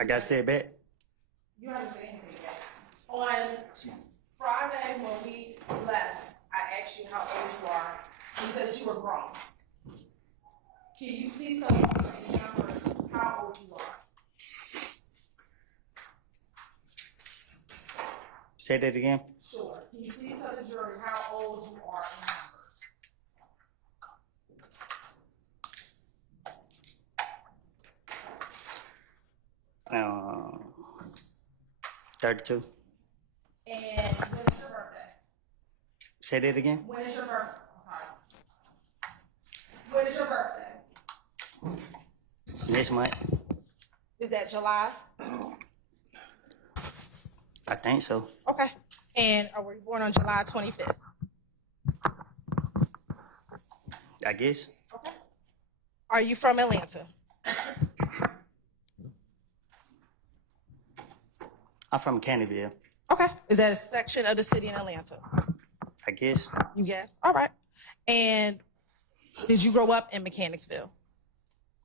I gotta say it back. You haven't said anything yet. On Friday when we left, I asked you how old you are. You said that you were grown. Can you please tell me in numbers how old you are? Say that again. Sure. Can you please tell the jury how old you are in numbers? 32. And when is your birthday? Say that again. When is your birthday? I'm sorry. When is your birthday? Next month. Is that July? I think so. Okay. And were you born on July 25th? I guess. Okay. Are you from Atlanta? I'm from Canterville. Okay. Is that a section of the city in Atlanta? I guess. You guess? All right. And did you grow up in Mechanicsville?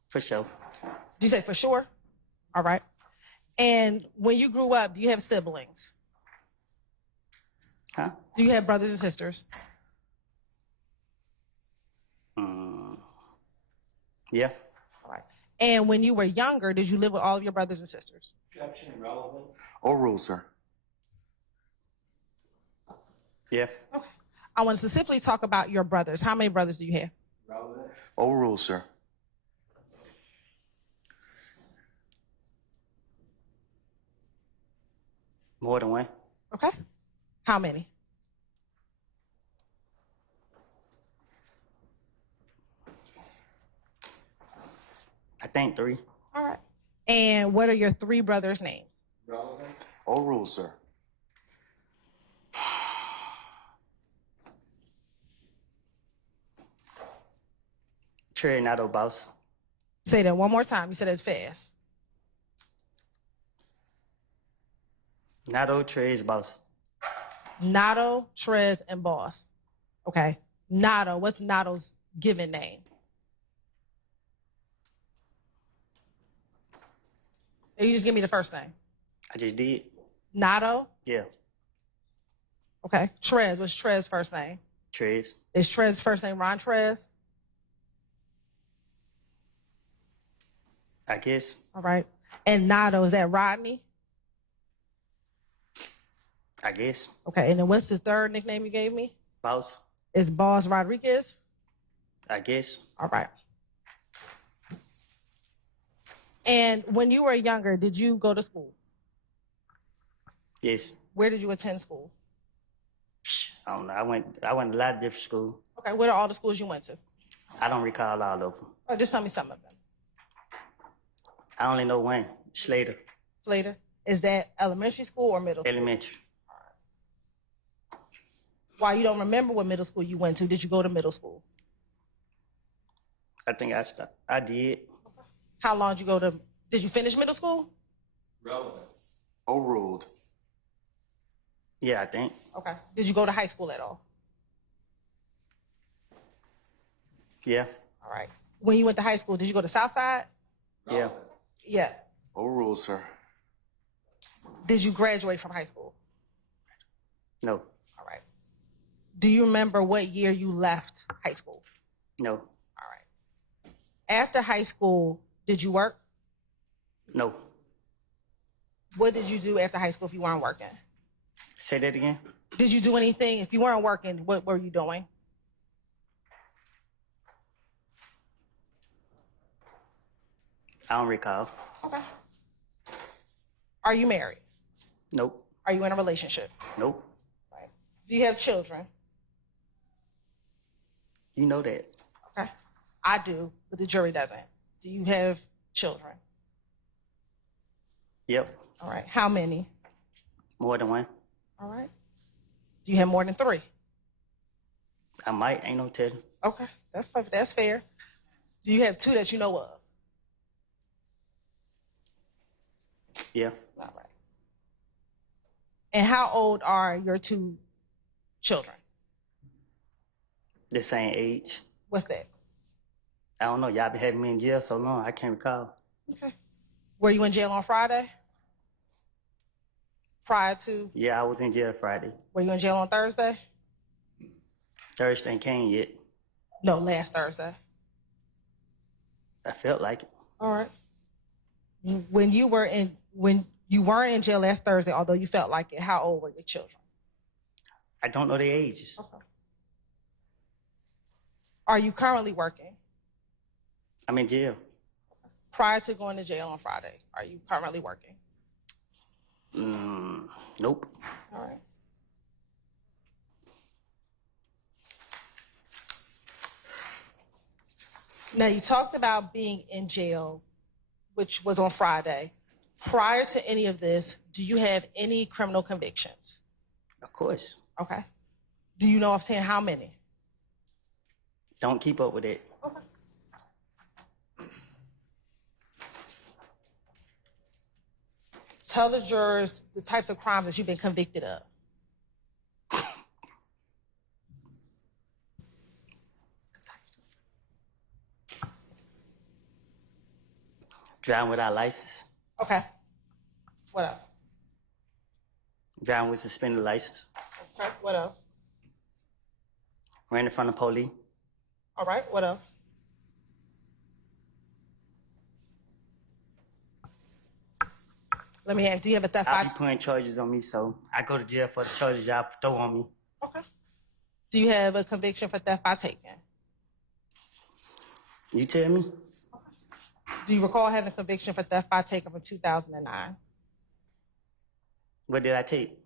For sure. Did you say for sure? All right. And when you grew up, do you have siblings? Huh? Do you have brothers and sisters? Yeah. All right. And when you were younger, did you live with all of your brothers and sisters? Objection, relevance. Overruled, sir. Yeah. Okay. I want to specifically talk about your brothers. How many brothers do you have? Relevance. Overruled, sir. More than one. Okay. How many? I think 3. All right. And what are your 3 brothers' names? Relevance. Overruled, sir. Trey, not boss. Say that one more time. You said it fast. Nato, Trey's boss. Nato, Trez, and Boss. Okay. Nato, what's Nato's given name? Or you just give me the first name. I just did. Nato? Yeah. Okay. Trez, what's Trez's first name? Trey's. Is Trez's first name Ron Trez? I guess. All right. And Nato, is that Rodney? I guess. Okay. And then what's the third nickname you gave me? Boss. Is Boss Rodriguez? I guess. All right. And when you were younger, did you go to school? Yes. Where did you attend school? I don't know. I went to a lot of different schools. Okay. What are all the schools you went to? I don't recall all of them. Or just tell me some of them. I only know one. Slater. Slater. Is that elementary school or middle school? Elementary. Why you don't remember what middle school you went to? Did you go to middle school? I think I did. How long did you go to? Did you finish middle school? Relevance. Overruled. Yeah, I think. Okay. Did you go to high school at all? Yeah. All right. When you went to high school, did you go to Southside? Yeah. Yeah. Overruled, sir. Did you graduate from high school? No. All right. Do you remember what year you left high school? No. All right. After high school, did you work? No. What did you do after high school if you weren't working? Say that again. Did you do anything? If you weren't working, what were you doing? I don't recall. Okay. Are you married? Nope. Are you in a relationship? Nope. Right. Do you have children? You know that. Okay. I do, but the jury doesn't. Do you have children? Yep. All right. How many? More than one. All right. Do you have more than 3? I might. Ain't no telling. Okay. That's perfect. That's fair. Do you have 2 that you know of? Yeah. All right. And how old are your 2 children? The same age. What's that? I don't know. Y'all been having me in jail so long. I can't recall. Okay. Were you in jail on Friday? Prior to, Yeah, I was in jail Friday. were you in jail on Thursday? Thursday ain't came yet. No, last Thursday. I felt like it. All right. When you weren't in jail last Thursday, although you felt like it, how old were your children? I don't know their ages. Okay. Are you currently working? I'm in jail. Prior to going to jail on Friday, are you currently working? Nope. All right. Now, you talked about being in jail, which was on Friday. Prior to any of this, do you have any criminal convictions? Of course. Okay. Do you know offhand how many? Don't keep up with it. Okay. Tell the jurors the types of crimes that you've been convicted of. Driving without license. Okay. What else? Driving with suspended license. Okay. What else? Ran in front of police. All right. What else? Let me ask, do you have a theft I'll by... be putting charges on me, so I go to jail for the charges y'all throw on me. Okay. Do you have a conviction for theft by taking? You tell me? Do you recall having a conviction for theft by taking from 2009? What did I take?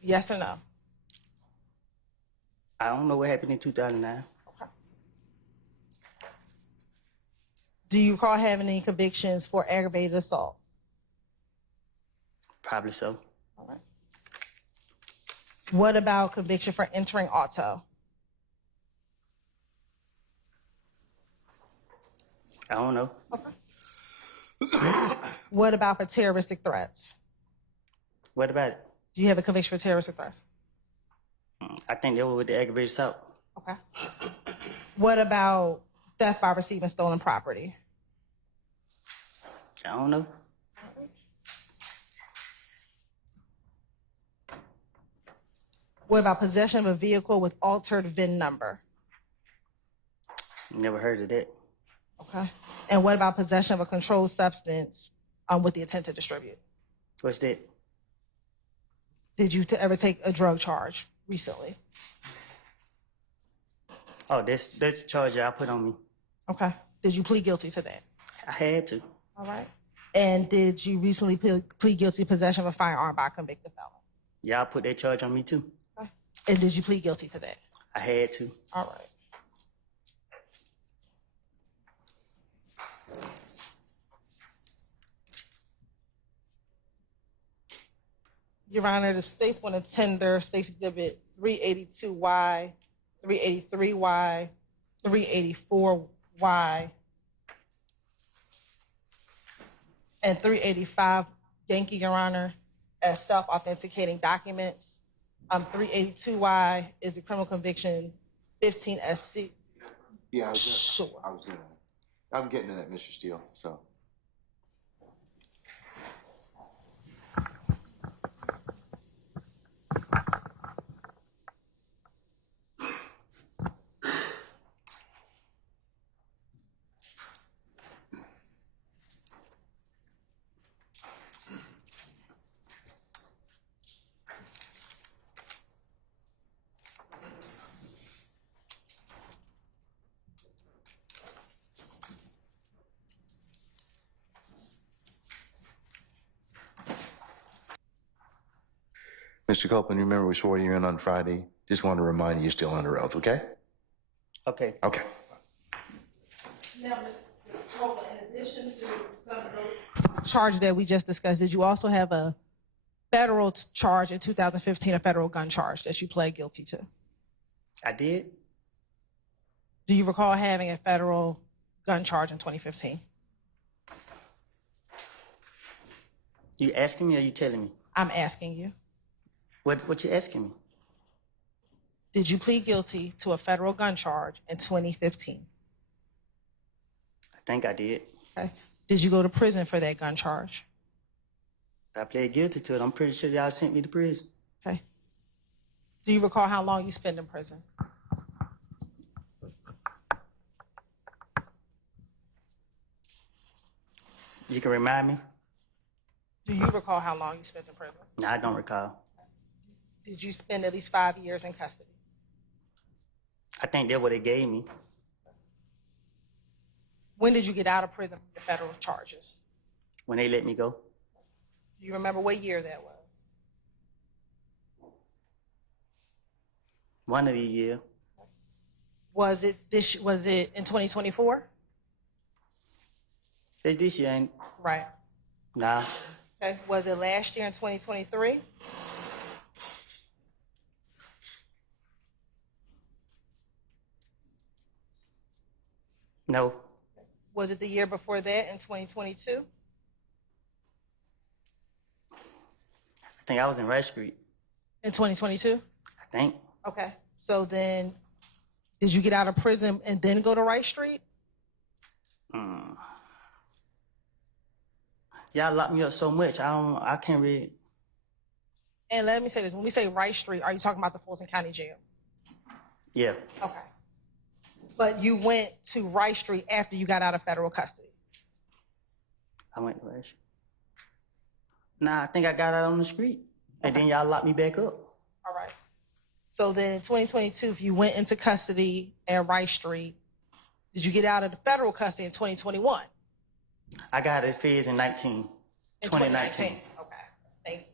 Yes or no? I don't know what happened in 2009. Okay. Do you recall having any convictions for aggravated assault? Probably so. All right. What about conviction for entering auto? I don't know. Okay. What about for terroristic threats? What about it? Do you have a conviction for terroristic threats? I think they were with the aggravated assault. Okay. What about theft by receiving stolen property? I don't know. What about possession of a vehicle with altered VIN number? Never heard of that. Okay. And what about possession of a controlled substance with the intent to distribute? What's that? Did you ever take a drug charge recently? Oh, that's the charge y'all put on me. Okay. Did you plead guilty to that? I had to. All right. And did you recently plead guilty to possession of a firearm by a convicted felon? Y'all put that charge on me too. Okay. And did you plead guilty to that? I had to. All right. Your Honor, the state's going to tender State's Exhibit 382Y, 383Y, 384Y, and 385 Yankee, Your Honor, as self-authenticating documents. 382Y is the criminal conviction 15 SC. Yeah, Sure. I'm getting to that, Mr. Steele, so. Mr. Copeland, you remember we swore you in on Friday? Just wanted to remind you you're still under oath, okay? Okay. Okay. Now, Mr. Copeland, in addition to some of those charges that we just discussed, did you also have a federal charge in 2015, a federal gun charge that you pled guilty to? I did. Do you recall having a federal gun charge in 2015? You asking me or you telling me? I'm asking you. What you asking me? Did you plead guilty to a federal gun charge in 2015? I think I did. Okay. Did you go to prison for that gun charge? I pled guilty to it. I'm pretty sure y'all sent me to prison. Okay. Do you recall how long you spent in prison? You can remind me? Do you recall how long you spent in prison? No, I don't recall. Did you spend at least 5 years in custody? I think that's what they gave me. When did you get out of prison from the federal charges? When they let me go. Do you remember what year that was? One of the year. Was it in 2024? It's this year, ain't Right. Nah. Okay. Was it last year in 2023? No. Was it the year before that in 2022? I think I was in Rice Street. In 2022? I think. Okay. So then, did you get out of prison and then go to Rice Street? Y'all locked me up so much. I can't read. And let me say this: when we say Rice Street, are you talking about the Fulton County Jail? Yeah. Okay. But you went to Rice Street after you got out of federal custody. I went to Rice Street. Nah, I think I got out on the street. And then y'all locked me back up. All right. So then in 2022, if you went into custody at Rice Street, did you get out of the federal custody in 2021? I got it feds in 2019. Okay, thank you.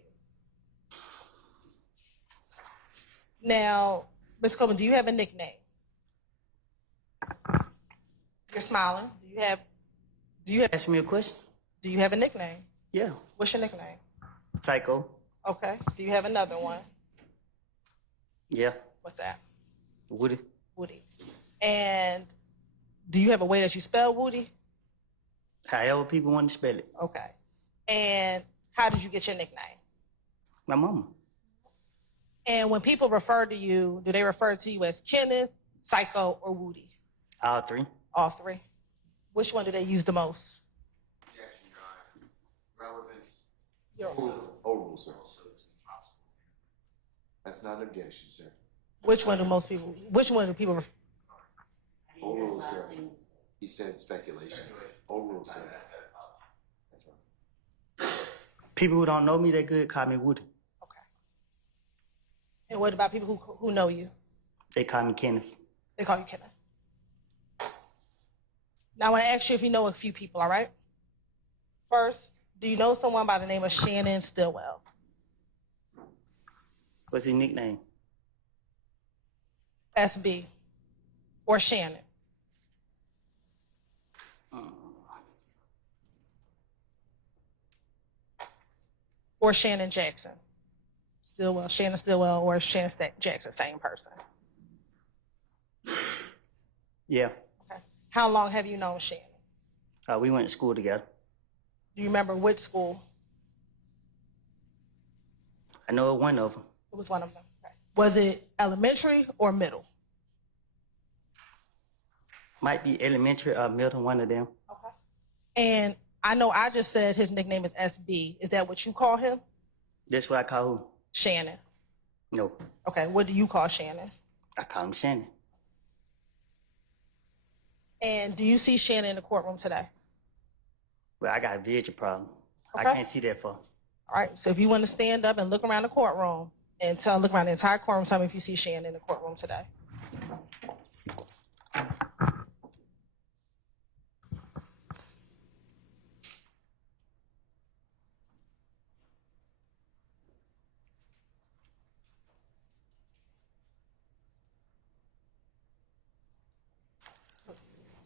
Now, Ms. Coleman, do you have a nickname? You're smiling. Do you have Ask me a question? a nickname? Yeah. What's your nickname? Psycho. Okay. Do you have another one? Yeah. What's that? Woody. Woody. And do you have a way that you spell Woody? However people want to spell it. Okay. And how did you get your nickname? My mama. And when people refer to you, do they refer to you as Kenneth, Psycho, or Woody? All three. All three. Which one do they use the most? Objection, Your Honor. Relevance. Overrule, sir. That's not an objection, sir. Which one do people refer? Overrule, sir. He said speculation. Overrule, sir. That's right. People who don't know me that good call me Woody. Okay. And what about people who know you? They call me Kenneth. They call you Kenneth. Now I want to ask you if you know a few people, all right? First, do you know someone by the name of Shannon Stillwell? What's his nickname? SB. Or Shannon? Or Shannon Jackson? Shannon Stillwell or Shannon Jackson, same person? Yeah. Okay. How long have you known Shannon? We went to school together. Do you remember which school? I know it one of them. It was one of them. Okay. Was it elementary or middle? Might be elementary or middle, one of them. Okay. And I know I just said his nickname is SB. Is that what you call him? That's what I call who? Shannon. No. Okay. What do you call Shannon? I call him Shannon. And do you see Shannon in the courtroom today? Well, I got a vision problem. Okay. I can't see that far. All right. So if you want to stand up and look around the courtroom and look around the entire courtroom, tell me if you see Shannon in the courtroom today.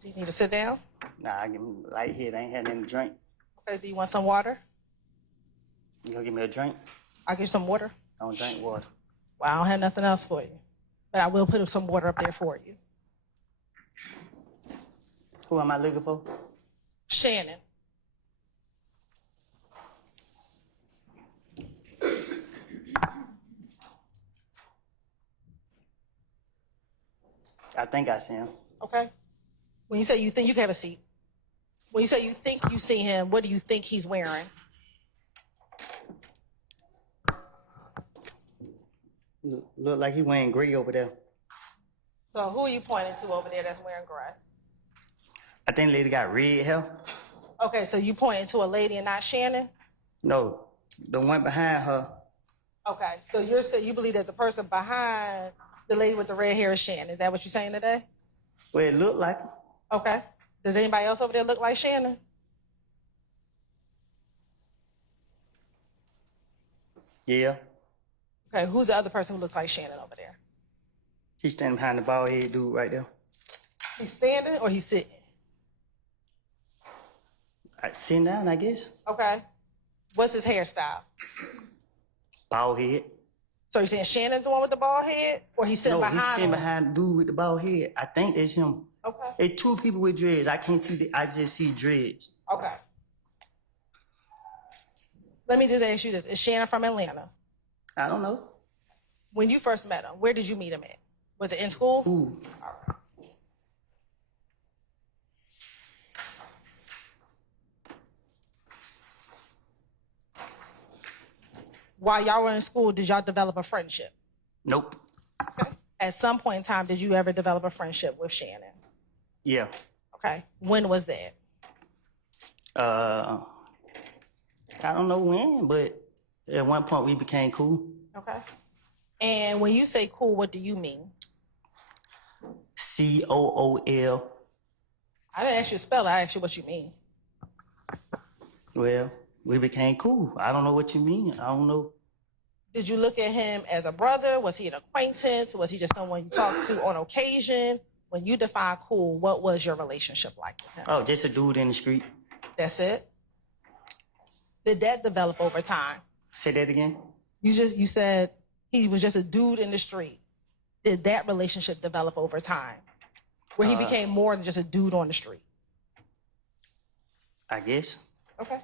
Do you need to sit down? Nah, I give him light here. They ain't had nothing to drink. Okay. Do you want some water? You gonna give me a drink? I'll get you some water. I don't drink water. Well, I don't have nothing else for you, but I will put some water up there for you. Who am I looking for? Shannon. I think I see him. Okay. When you say you think, you can have a seat. When you say you think you see him, what do you think he's wearing? Look like he wearing gray over there. So who are you pointing to over there that's wearing gray? I think the lady got red hair. Okay, so you pointing to a lady and not Shannon? No, the one behind her. Okay, so you're saying you believe that the person behind the lady with the red hair is Shannon. Is that what you're saying today? Well, it looked like him. Okay. Does anybody else over there look like Shannon? Yeah. Okay, who's the other person who looks like Shannon over there? He's standing behind the bald head dude right there. He's standing or he's sitting? Sitting down, I guess. Okay. What's his hairstyle? Bald head. So you're saying Shannon's the one with the bald head? Or he's sitting No, behind he's sitting him? behind the dude with the bald head. I think that's him. Okay. It's two people with dreads. I can't see I just see dreads. Okay. Let me just ask you this. Is Shannon from Atlanta? I don't know. When you first met him, where did you meet him at? Was it in school? Ooh. While y'all were in school, did y'all develop a friendship? Nope. Okay. At some point in time, did you ever develop a friendship with Shannon? Yeah. Okay. When was that? I don't know when, but at one point we became cool. Okay. And when you say cool, what do you mean? COOL. I didn't ask you to spell it. I asked you what you mean. Well, we became cool. I don't know what you mean. I don't know. Did you look at him as a brother? Was he an acquaintance? Was he just someone you talked to on occasion? When you define cool, what was your relationship like with him? Oh, just a dude in the street. That's it? Did that develop over time? Say that again. You said he was just a dude in the street. Did that relationship develop over time? Where he became more than just a dude on the street? I guess. Okay.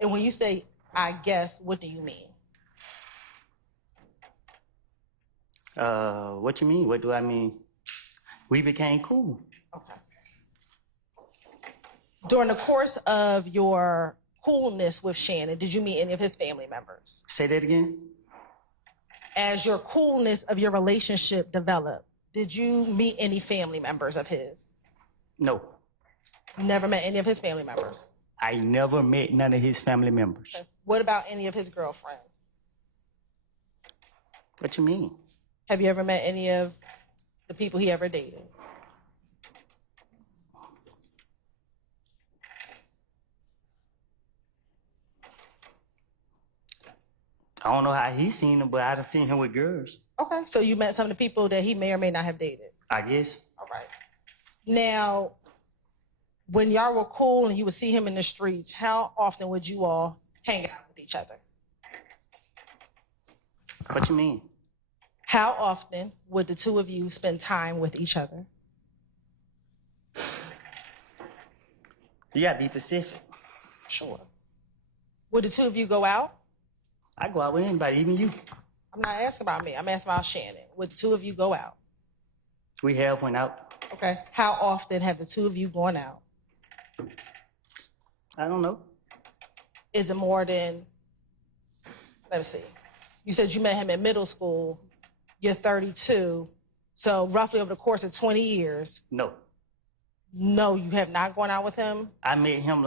And when you say, I guess, what do you mean? What you mean? What do I mean? We became cool. Okay. During the course of your coolness with Shannon, did you meet any of his family members? Say that again. As your coolness of your relationship developed, did you meet any family members of his? No. You never met any of his family members? I never met none of his family members. Okay. What about any of his girlfriends? What you mean? Have you ever met any of the people he ever dated? I don't know how he seen him, but I done seen him with girls. Okay. So you met some of the people that he may or may not have dated? I guess. All right. Now, when y'all were cool and you would see him in the streets, how often would you all hang out with each other? What you mean? How often would the two of you spend time with each other? You gotta be Pacific. Sure. Would the two of you go out? I go out with anybody, even you. I'm not asking about me. I'm asking about Shannon. Would the two of you go out? We have went out. Okay. How often have the two of you gone out? I don't know. Is it more than, let me see. You said you met him in middle school. You're 32. So roughly over the course of 20 years, No. no, you have not gone out with him? I met him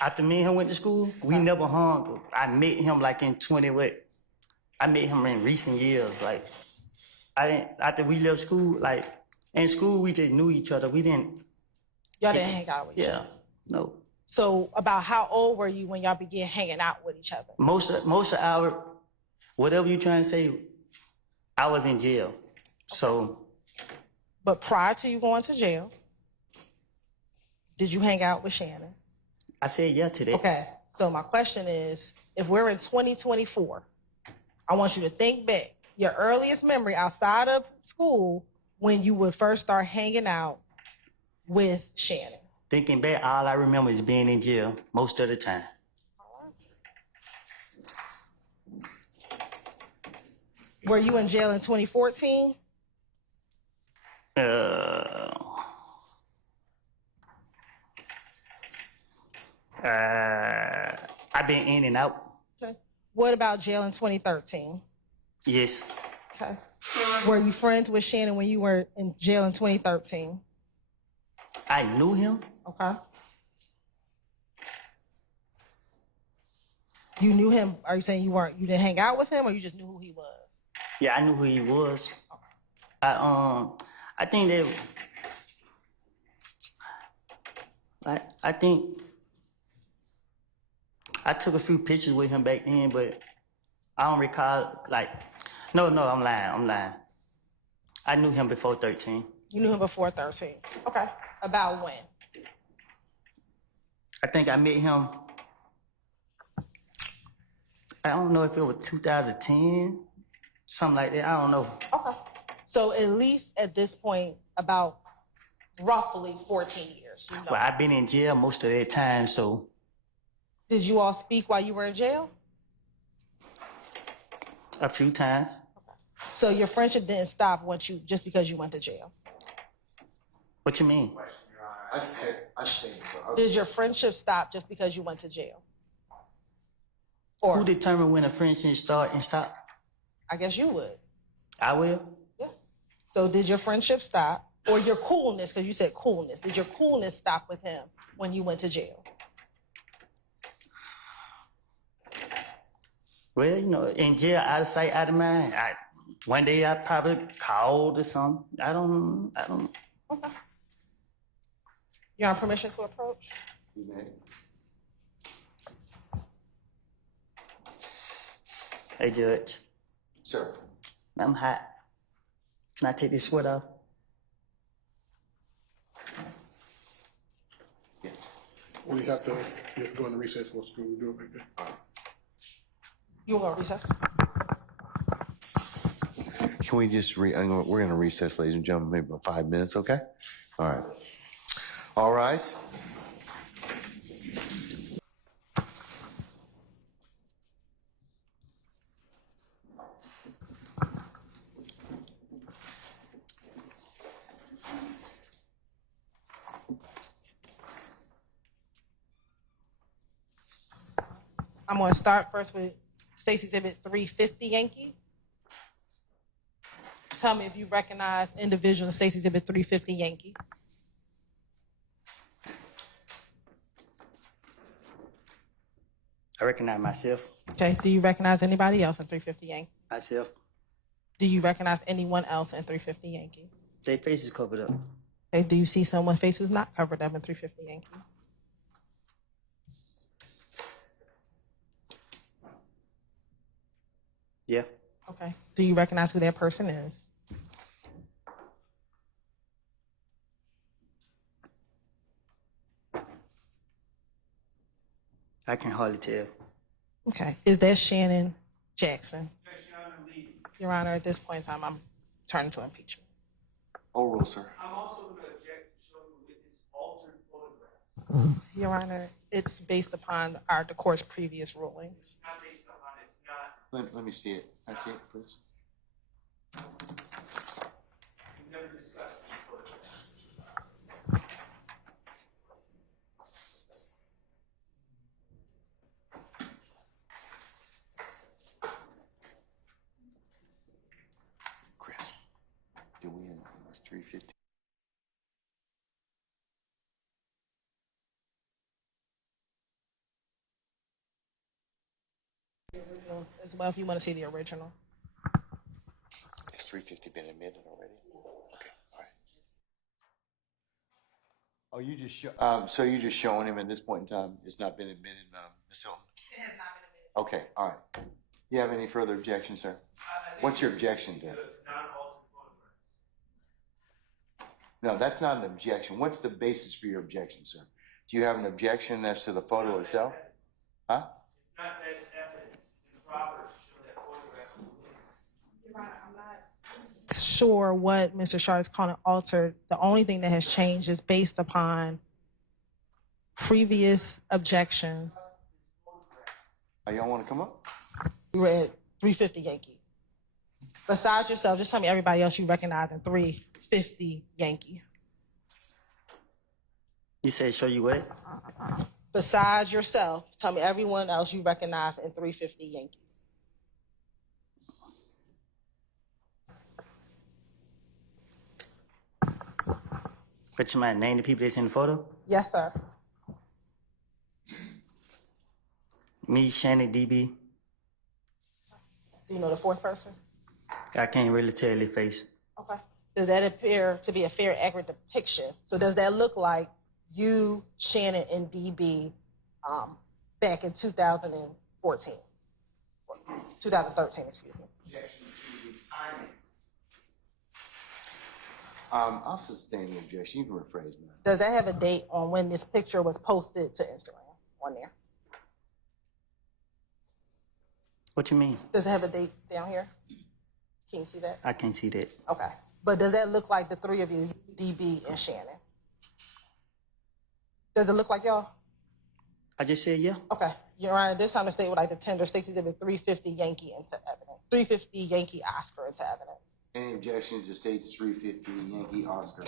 after me and him went to school, we never hung. I met him in 20 what? I met him in recent years. After we left school, in school we just knew each other. We didn't. Y'all didn't hang out with each other? No. So about how old were you when y'all began hanging out with each other? Most of our, whatever you trying to say, I was in jail. So But prior to you going to jail, did you hang out with Shannon? I said yeah to that. Okay, so my question is, if we're in 2024, I want you to think back, your earliest memory outside of school when you would first start hanging out with Shannon. Thinking back, all I remember is being in jail most of the time. Were you in jail in 2014? I've been in and out. Okay. What about jail in 2013? Yes. Okay. Were you friends with Shannon when you were in jail in 2013? I knew him. Okay. You knew him? Are you saying you didn't hang out with him, or you just knew who he was? Yeah, I knew who he was. I think that, I think I took a few pictures with him back then, but I don't recall, like, no, I'm lying. I knew him before 13. You knew him before 13. Okay. About when? I think I met him, I don't know if it was 2010, something like that, I don't know. Okay. So at least at this point, about roughly 14 years. You know. But I've been in jail most of that time, so. Did you all speak while you were in jail? A few times. So your friendship didn't stop just because you went to jail? What you mean? I stayed. Did your friendship stop just because you went to jail? Or Who determined when a friendship start and stop? I guess you would. I will. Yeah. So did your friendship stop, or your coolness, because you said coolness, did your coolness stop with him when you went to jail? Well, you know, in jail, out of sight, out of mind. One day I probably called or something. I don't. Okay. You're on permission to approach? Hey, Judge. Sir. I'm hot. Can I take this sweat off? Yeah. We have to go into recess for school. We do it like that. You want to recess? Can we just we're going to recess, ladies and gentlemen, maybe about 5 minutes, okay? All right. All rise. I'm going to start first with Stacy Exhibit 350 Yankee. Tell me if you recognize individual in Stacy Exhibit 350 Yankee. I recognize myself. Okay. Do you recognize anybody else in 350 Yankee? Myself. Do you recognize anyone else in 350 Yankee? Their faces covered up. Okay. Do you see someone's face who's not covered up in 350 Yankee? Yeah. Okay. Do you recognize who that person is? I can hardly tell. Okay. Is that Shannon Jackson? Your Honor, at this point in time, I'm turning to impeachment. Overrule, sir. I'm also going to object to showing the witness altered photographs. Your Honor, it's based upon the court's previous rulings. Not based upon it's not. Let me see it. Can I see it, please? We've never discussed these photographs. Chris, do we in 350? As well, if you want to see the original. Has 350 been admitted already? Okay, all right. Oh, you just so you're just showing him at this point in time? It's not been admitted, Ms. Hilton? It has not been admitted. Okay, all right. You have any further objections, sir? What's your objection to? Non-altered photographs. No, that's not an objection. What's the basis for your objection, sir? Do you have an objection as to the photo itself? Huh? It's not best evidence. It's improper to show that photograph of the witness. Your Honor, I'm not sure what Mr. Shard is calling altered. The only thing that has changed is based upon previous objections. Oh, y'all want to come up? We were at 350 Yankee. Besides yourself, just tell me everybody else you recognize in 350 Yankee. You said show you what? Besides yourself, tell me everyone else you recognize in 350 Yankees. But you might name the people that's in the photo? Yes, sir. Me, Shannon, DB. Do you know the fourth person? I can't really tell their face. Okay. Does that appear to be a fair, accurate depiction? So does that look like you, Shannon, and DB back in 2014? 2013, excuse me. Objection to the timing. I'll sustain the objection. You can rephrase that. Does that have a date on when this picture was posted to Instagram on there? What you mean? Does it have a date down here? Can you see that? I can't see that. Okay. But does that look like the three of you, DB and Shannon? Does it look like y'all? I just said yeah. Okay. Your Honor, this time the state would like to tender Stacey David 350 Yankee into evidence. 350 Yankee Oscar into evidence. Any objection to state's 350 Yankee Oscar?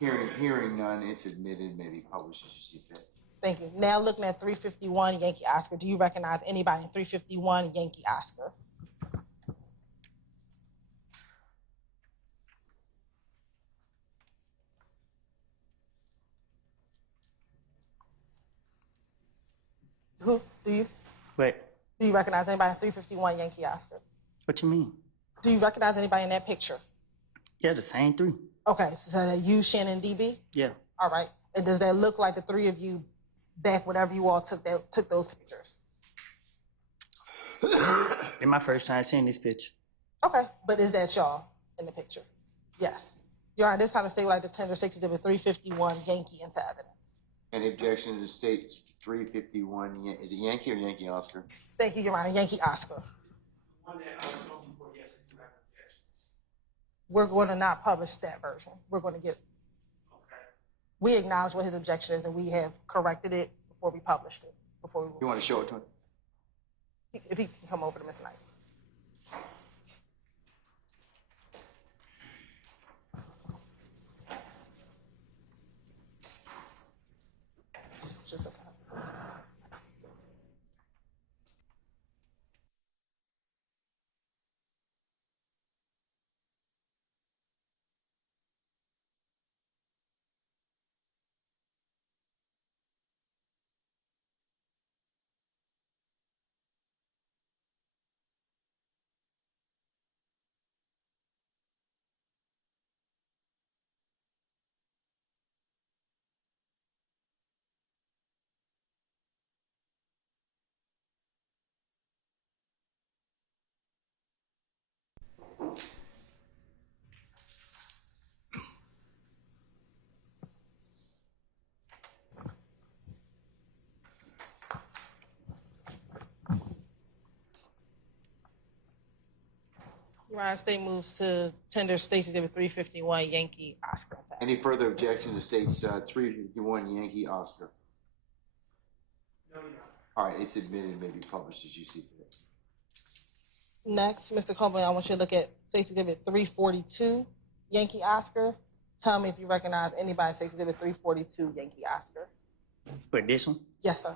Hearing none, it's admitted, may be published as you see fit. Thank you. Now looking at 351 Yankee Oscar, do you recognize anybody in 351 Yankee Oscar? Who? Do you? What? Do you recognize anybody in 351 Yankee Oscar? What you mean? Do you recognize anybody in that picture? Yeah, the same three. Okay, so that you, Shannon, DB? Yeah. All right. And does that look like the three of you back whenever you all took those pictures? It's my first time seeing this picture. Okay, but is that y'all in the picture? Yes. Your Honor, this time the state would like to tender 60 to 351 Yankee into evidence. Any objection to the state's 351, is it Yankee or Yankee Oscar? Thank you, Your Honor. Yankee Oscar. One that I was talking for, yes, I do have objections. We're going to not publish that version. We're going to get, Okay. we acknowledge what his objection is and we have corrected it before we published it. You want to show it to him? If he can come over to Ms. Knight. Just okay. Your Honor, state moves to tender Stacey David 351 Yankee Oscar. Any further objection to state's 351 Yankee Oscar? No, Your Honor. All right, it's admitted, may be published as you see fit. Next, Mr. Copeland, I want you to look at Stacey David 342 Yankee Oscar. Tell me if you recognize anybody in Stacey David 342 Yankee Oscar. But this one? Yes, sir.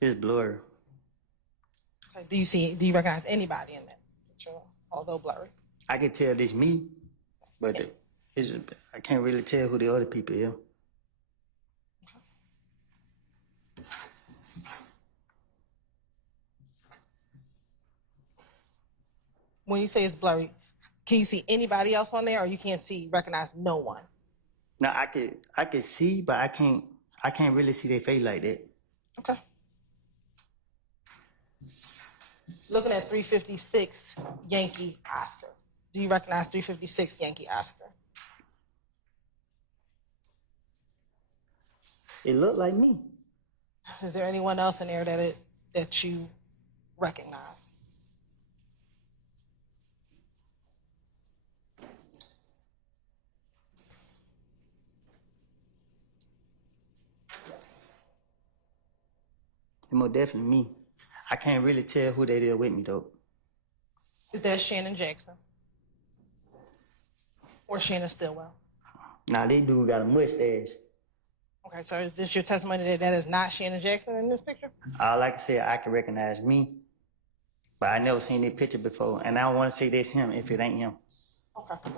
It's blurry. Okay. Do you recognize anybody in that picture, although blurry? I can tell this me, but I can't really tell who the other people are. When you say it's blurry, can you see anybody else on there, or you can't recognize no one? Now I could see, but I can't really see their face like that. Okay. Looking at 356 Yankee Oscar. Do you recognize 356 Yankee Oscar? It looked like me. Is there anyone else in there that you recognize? It's more definitely me. I can't really tell who they are with me though. Is that Shannon Jackson? Or Shannon Stillwell? Nah, this dude got a mustache. Okay, so is this your testimony that that is not Shannon Jackson in this picture? All I can say, I can recognize me, but I never seen this picture before, and I don't want to say that's him if it ain't him. Okay.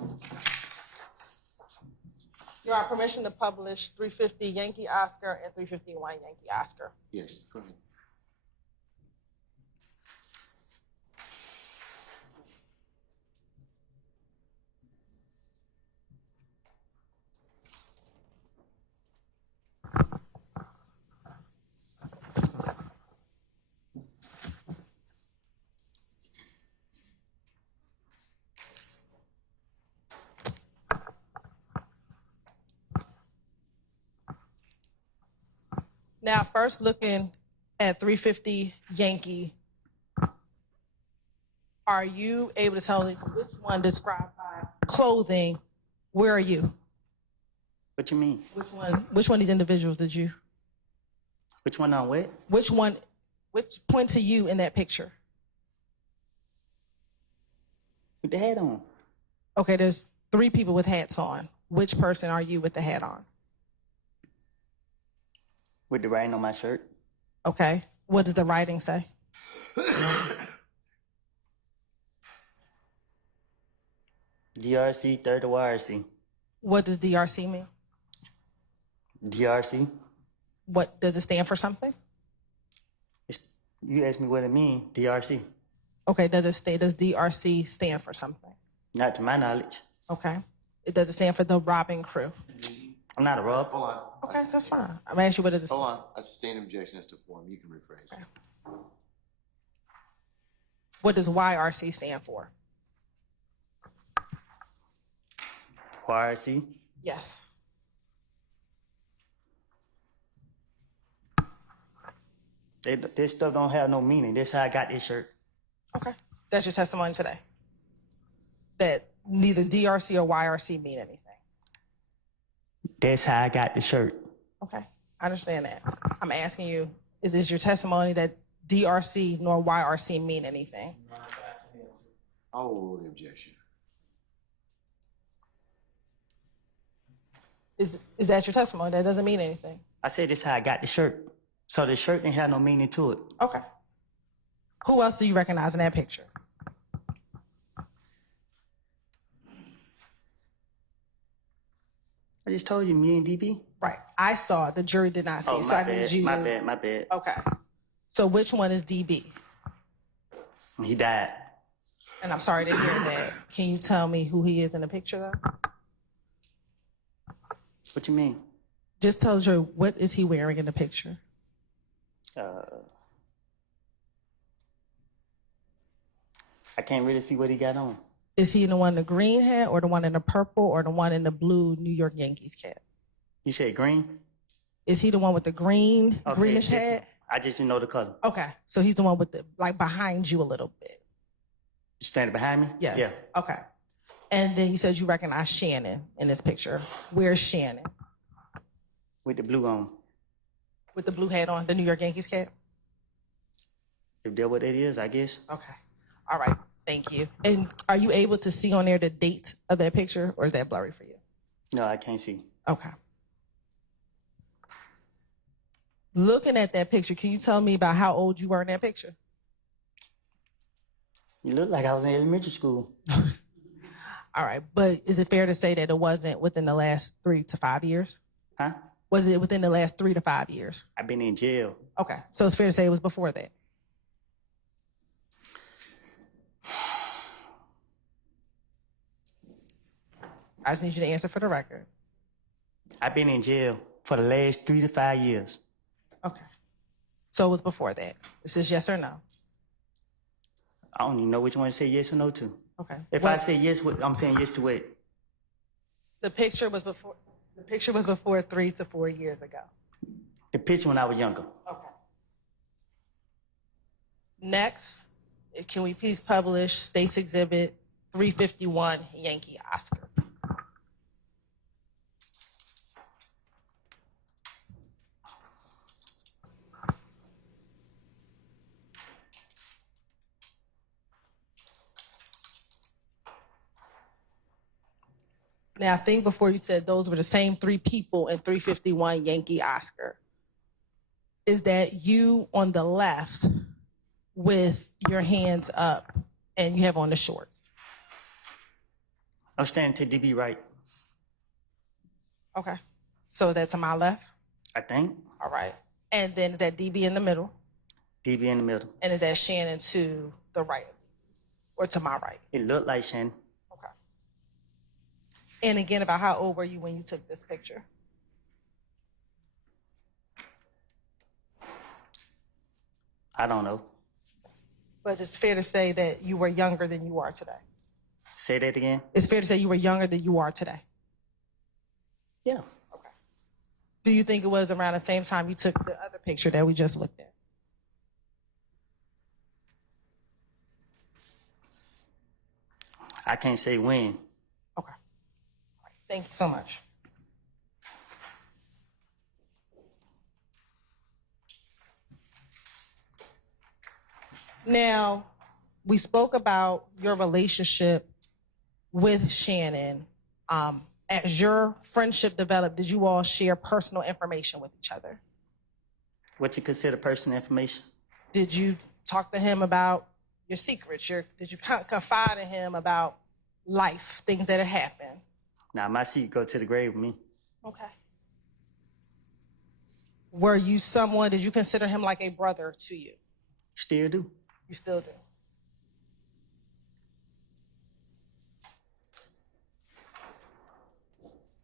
You're on permission to publish 350 Yankee Oscar and 351 Yankee Oscar. Yes, go ahead. Now, first looking at 350 Yankee, are you able to tell us which one described by clothing? Where are you? What you mean? Which one of these individuals did you? Which one on what? Which point to you in that picture? With the hat on. Okay, there's 3 people with hats on. Which person are you with the hat on? With the writing on my shirt. Okay, what does the writing say? DRC, third YRC. What does DRC mean? DRC. What does it stand for something? You asked me what it mean, DRC. Okay, does DRC stand for something? Not to my knowledge. Okay. Does it stand for the robbing crew? I'm not a rob. Hold on. Okay, that's fine. I'm asking you what does it stand Hold on. I sustain objection as to form. You can rephrase. Okay. What does YRC stand for? YRC. Yes. This stuff don't have no meaning. That's how I got this shirt. Okay. That's your testimony today? That neither DRC or YRC mean anything? That's how I got the shirt. Okay. I understand that. I'm asking you, is this your testimony that DRC nor YRC mean anything? I'll rule the objection. Is that your testimony? That doesn't mean anything. I said this how I got the shirt. So the shirt didn't have no meaning to it. Okay. Who else do you recognize in that picture? I just told you, me and DB. Right. I saw it. The jury did not see Oh, it. So my I need bad, you my to- bad, my bad. Okay. So which one is DB? He died. And I'm sorry to hear that. Can you tell me who he is in the picture, though? What you mean? Just tell the jury, what is he wearing in the picture? I can't really see what he got on. Is he the one in the green hat or the one in the purple or the one in the blue New York Yankees cap? You said green? Is he the one with the green, Okay, greenish yes, hat? I just didn't know the color. Okay. So he's the one with the, like, behind you a little bit. You standing behind me? Yeah. Yeah. Okay. And then you said you recognize Shannon in this picture. Where's Shannon? With the blue on. With the blue hat on, the New York Yankees cap? If that's what it is, I guess. Okay. All right. Thank you. And are you able to see on there the date of that picture, or is that blurry for you? No, I can't see. Okay. Looking at that picture, can you tell me about how old you were in that picture? You look like I was in elementary school. All right. But is it fair to say that it wasn't within the last 3 to 5 years? Huh? Was it within the last 3 to 5 years? I've been in jail. Okay. So it's fair to say it was before that. I just need you to answer for the record. I've been in jail for the last 3 to 5 years. Okay. So it was before that. This is yes or no? I don't even know which one to say yes or no to. Okay. If I say yes, I'm saying yes to it. The picture was before 3 to 4 years ago. The picture when I was younger. Okay. Next, can we please publish State's Exhibit 351 Yankee Oscar? Now, I think before you said those were the same 3 people in 351 Yankee Oscar. Is that you on the left with your hands up and you have on the shorts? I'm standing to DB right, Okay. So that's to my left? I think. All right. And then is that DB in the middle? DB in the middle. And is that Shannon to the right or to my right? It looked like Shannon. Okay. And again, about how old were you when you took this picture? I don't know. But it's fair to say that you were younger than you are today. Say that again? It's fair to say you were younger than you are today. Yeah. Okay. Do you think it was around the same time you took the other picture that we just looked at? I can't say when. Okay. Thank you so much. Now, we spoke about your relationship with Shannon. As your friendship developed, did you all share personal information with each other? What you consider personal information? Did you talk to him about your secrets? Did you confide in him about life, things that had happened? Now, my seat go to the grave with me. Okay. Were you someone, did you consider him like a brother to you? Still do. You still do.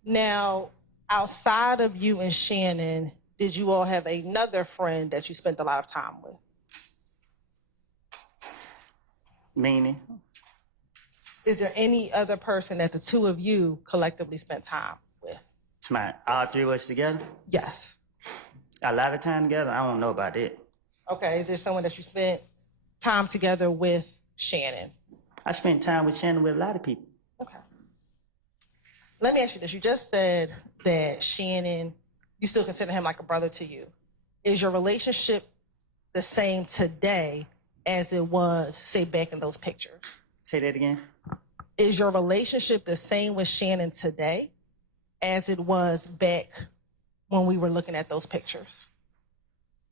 Now, outside of you and Shannon, did you all have another friend that you spent a lot of time with? Meaning? Is there any other person that the two of you collectively spent time with? It's my all 3 of us together. Yes. A lot of time together. I don't know about it. Okay. Is there someone that you spent time together with Shannon? I spent time with Shannon with a lot of people. Okay. Let me ask you this. You just said that Shannon, you still consider him like a brother to you. Is your relationship the same today as it was, say, back in those pictures? Say that again. Is your relationship the same with Shannon today as it was back when we were looking at those pictures?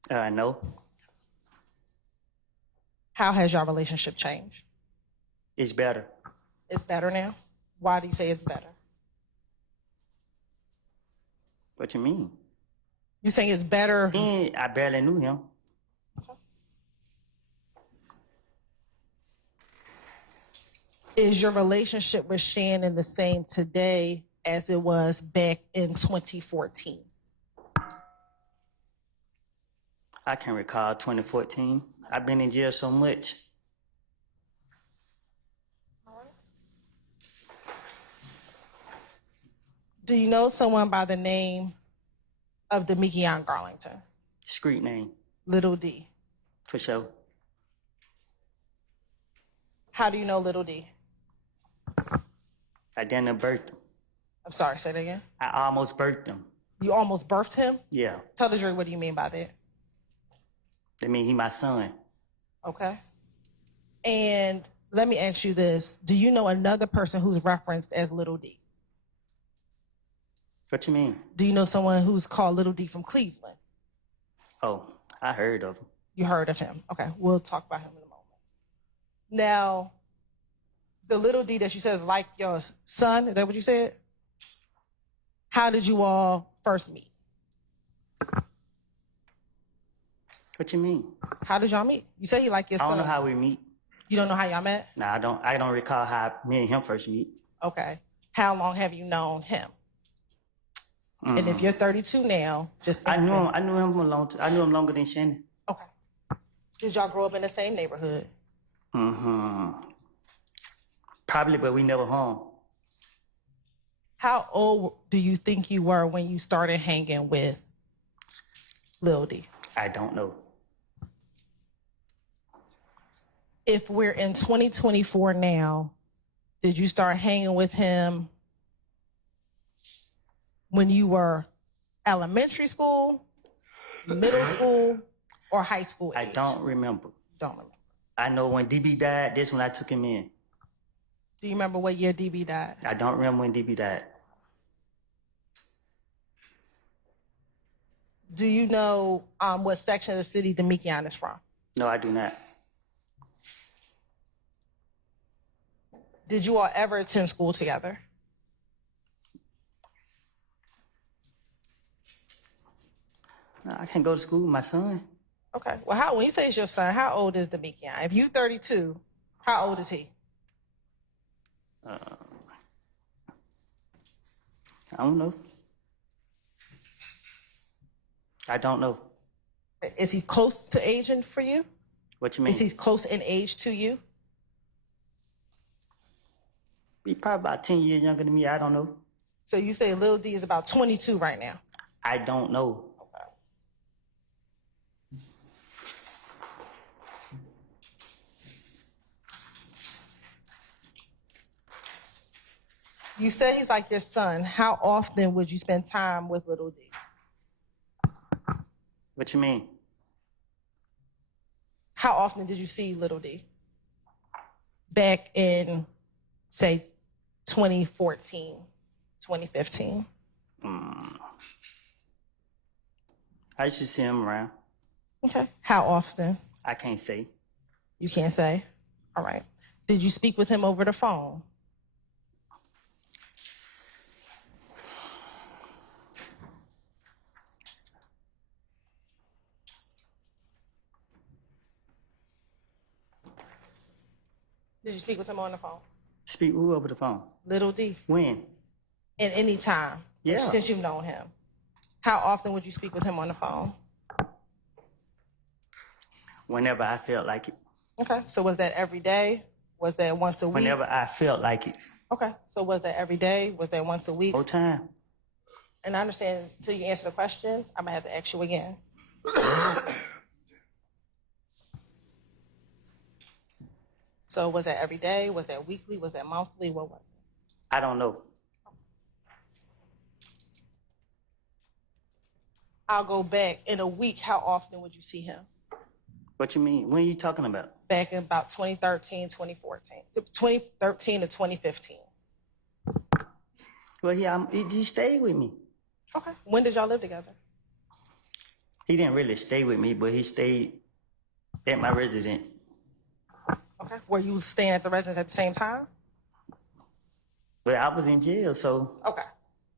No. How has your relationship changed? It's better. It's better now? Why do you say it's better? What you mean? You saying it's better? I barely knew him. Is your relationship with Shannon the same today as it was back in 2014? I can recall 2014. I've been in jail so much. Do you know someone by the name of Demikion Garlington? Street name, Little D. for sure. How do you know Little D? I didn't birth him. I'm sorry, say that again. I almost birthed him. You almost birthed him? Yeah. Tell the jury, what do you mean by that? I mean, he my son. Okay. And let me ask you this. Do you know another person who's referenced as Little D? What you mean? Do you know someone who's called Little D from Cleveland? Oh, I heard of him. You heard of him. Okay, we'll talk about him in a moment. Now, the Little D that you said is like your son, is that what you said? How did you all first meet? What you mean? How did y'all meet? You say you like your I son. don't know how we meet. You don't know how y'all met? Nah, I don't recall how me and him first meet. Okay. How long have you known him? And if you're 32 now, just I knew him a long time. I knew him longer than Shannon. Okay. Did y'all grow up in the same neighborhood? Probably, but we never hung. How old do you think you were when you started hanging with Lil D? I don't know. If we're in 2024 now, did you start hanging with him when you were elementary school, middle school, or high school I age? don't remember. Don't remember. I know when DB died, this when I took him in. Do you remember what year DB died? I don't remember when DB died. Do you know what section of the city Demekion is from? No, I do not. Did you all ever attend school together? No, I can't go to school with my son. Okay. Well, when you say it's your son, how old is Demekion? If you 32, how old is he? I don't know. I don't know. Is he close to aging for you? What you mean? Is he close in age to you? He probably about 10 years younger than me. I don't know. So you say Lil D is about 22 right now. I don't know. You say he's like your son. How often would you spend time with Lil D? What you mean? How often did you see Lil D? Back in, say, 2014, 2015. I used to see him around. Okay. How often? I can't say. You can't say? All right. Did you speak with him over the phone? Did you speak with him on the phone? Speak who over the phone? Lil D? When? At any time? Yeah. Since you've known him? How often would you speak with him on the phone? Whenever I felt like it. Okay. So was that every day? Was that once a week? Whenever I felt like it. Okay. So was that every day? Was that once a week? Whole time. And I understand until you answer the question, I'm gonna have to ask you again. So was that every day? Was that weekly? Was that monthly? What was it? I don't know. I'll go back. In a week, how often would you see him? What you mean? When are you talking about? Back in about 2013, 2014. 2013 to 2015. Well, he stayed with me. Okay. When did y'all live together? He didn't really stay with me, but he stayed at my residence. Okay. Were you staying at the residence at the same time? But I was in jail, so Okay.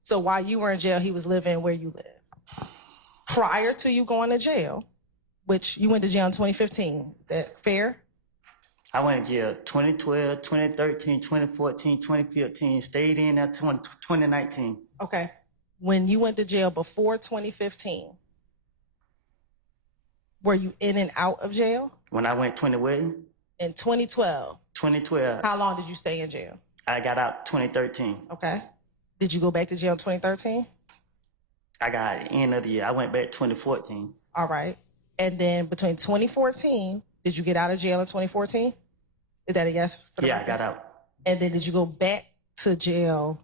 So while you were in jail, he was living where you live. Prior to you going to jail, which you went to jail in 2015, that fair? I went to jail 2012, 2013, 2014, 2015, stayed in there 2019. Okay. When you went to jail before 2015, were you in and out of jail? When I went 20 what? In 2012, 2012, how long did you stay in jail? I got out 2013. Okay. Did you go back to jail in 2013? I got at the end of the year. I went back 2014. All right. And then between 2014, did you get out of jail in 2014? Is that a yes? Yeah, I got out. And then did you go back to jail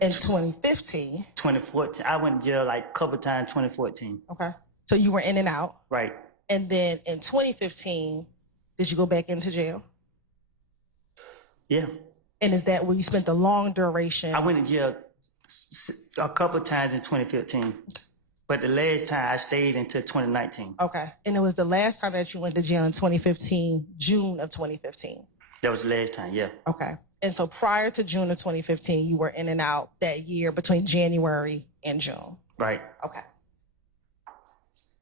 in 2015? 2014. I went to jail like a couple times 2014. Okay. So you were in and out. Right. And then in 2015, did you go back into jail? Yeah. And is that where you spent the long duration? I went to jail a couple times in 2015. But the last time I stayed until 2019. Okay. And it was the last time that you went to jail in 2015, June of 2015. That was the last time, yeah. Okay. And so prior to June of 2015, you were in and out that year between January and June. Right. Okay.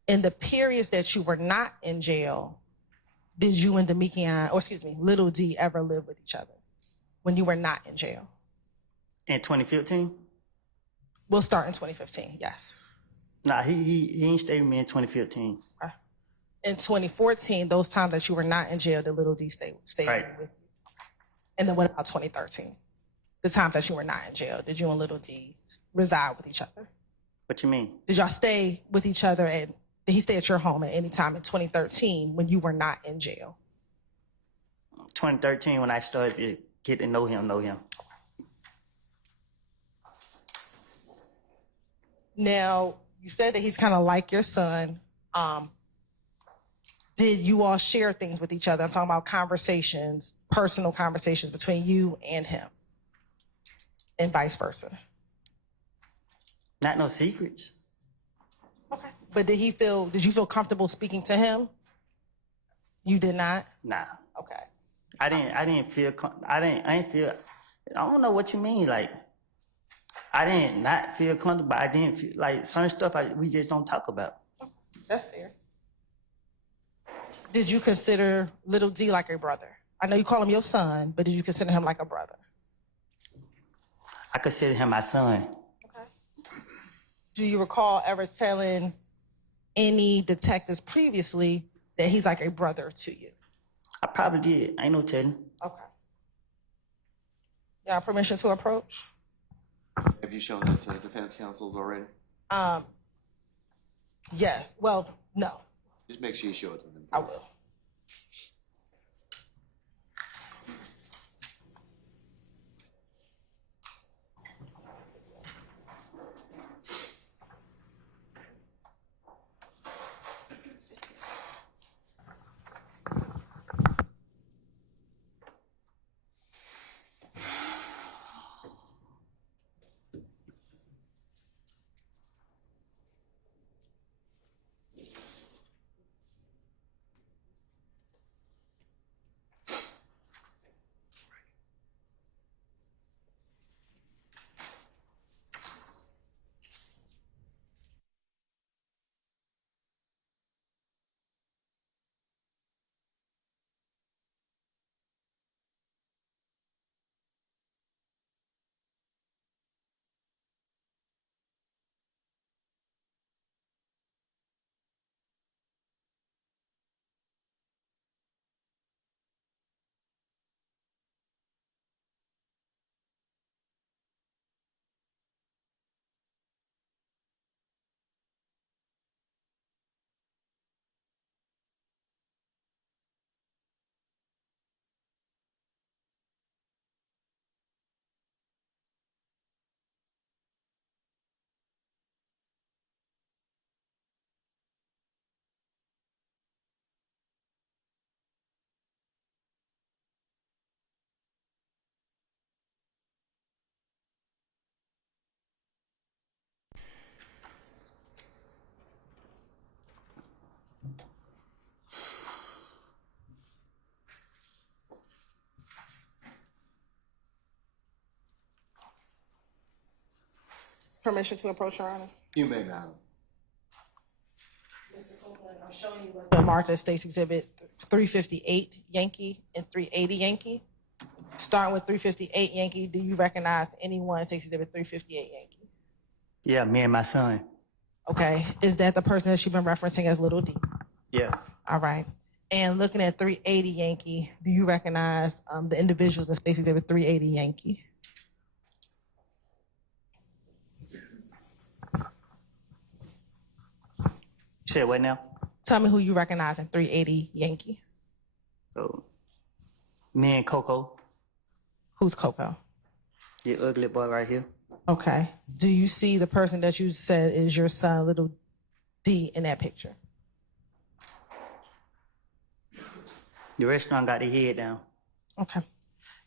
In the periods that you were not in jail, did you and Lil D ever live with each other when you were not in jail? In 2015? We'll start in 2015, yes. Nah, he ain't stayed with me in 2015. Okay. In 2014, those times that you were not in jail, did Lil D stay Right. with you? And then what about 2013? The time that you were not in jail, did you and Lil D reside with each other? What you mean? Did y'all stay with each other and did he stay at your home at any time in 2013 when you were not in jail? 2013 when I started to get to know him. Now, you said that he's kind of like your son. Did you all share things with each other? I'm talking about conversations, personal conversations between you and him and vice versa. Not no secrets. Okay. But did you feel comfortable speaking to him? You did not? Nah. Okay. I didn't feel, I didn't feel, I don't know what you mean. Like, I didn't not feel comfortable. I didn't feel, like, certain stuff we just don't talk about. That's fair. Did you consider Little D like a brother? I know you call him your son, but did you consider him like a brother? I consider him my son. Okay. Do you recall ever telling any detectives previously that he's like a brother to you? I probably did. Ain't no telling. Okay. Y'all permission to approach? Have you shown that to defense counsels already? Yes. Well, no. Just make sure you show it to them. I will. Permission to approach, Your Honor? You may, madam. Mr. Copeland, I'm showing you what's marked as State's Exhibit 358 Yankee and 380 Yankee. Starting with 358 Yankee, do you recognize anyone in State's Exhibit 358 Yankee? Yeah, me and my son. Okay. Is that the person that you've been referencing as Little D? Yeah. All right. And looking at 380 Yankee, do you recognize the individuals in State's Exhibit 380 Yankee? You said what now? Tell me who you recognize in 380 Yankee. So, me and Coco, Who's Coco? the ugly boy right here. Okay. Do you see the person that you said is your son, Little D, in that picture? The restaurant got their head down. Okay.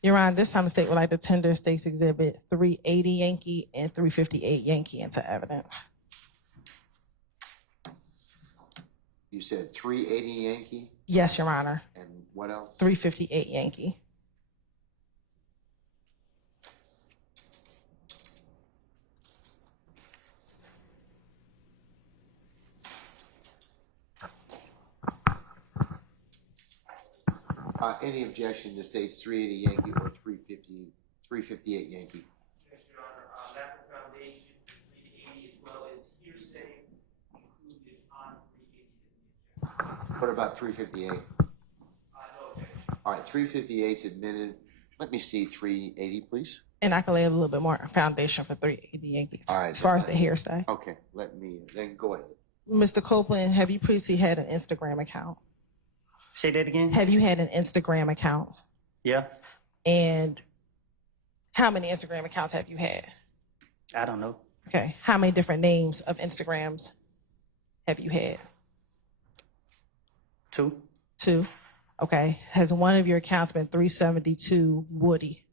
Your Honor, this time the state would like to tender State's Exhibit 380 Yankee and 358 Yankee into evidence. You said 380 Yankee, Yes, Your Honor. and what else? 358 Yankee. Any objection to states 380 Yankee or 358 Yankee? Yes, Your Honor, lack of foundation, 380 as well as hearsay included on 380. What about 358? No objection. All right, 358's admitted. Let me see 380, please. And I can lay a little bit more foundation for 380 Yankees. All right, as far as the hearsay. Okay, then go ahead. Mr. Copeland, have you previously had an Instagram account? Say that again? Have you had an Instagram account? Yeah. And how many Instagram accounts have you had? I don't know. Okay. How many different names of Instagrams have you had? 2. 2. Okay. Has one of your accounts been 372 Woody?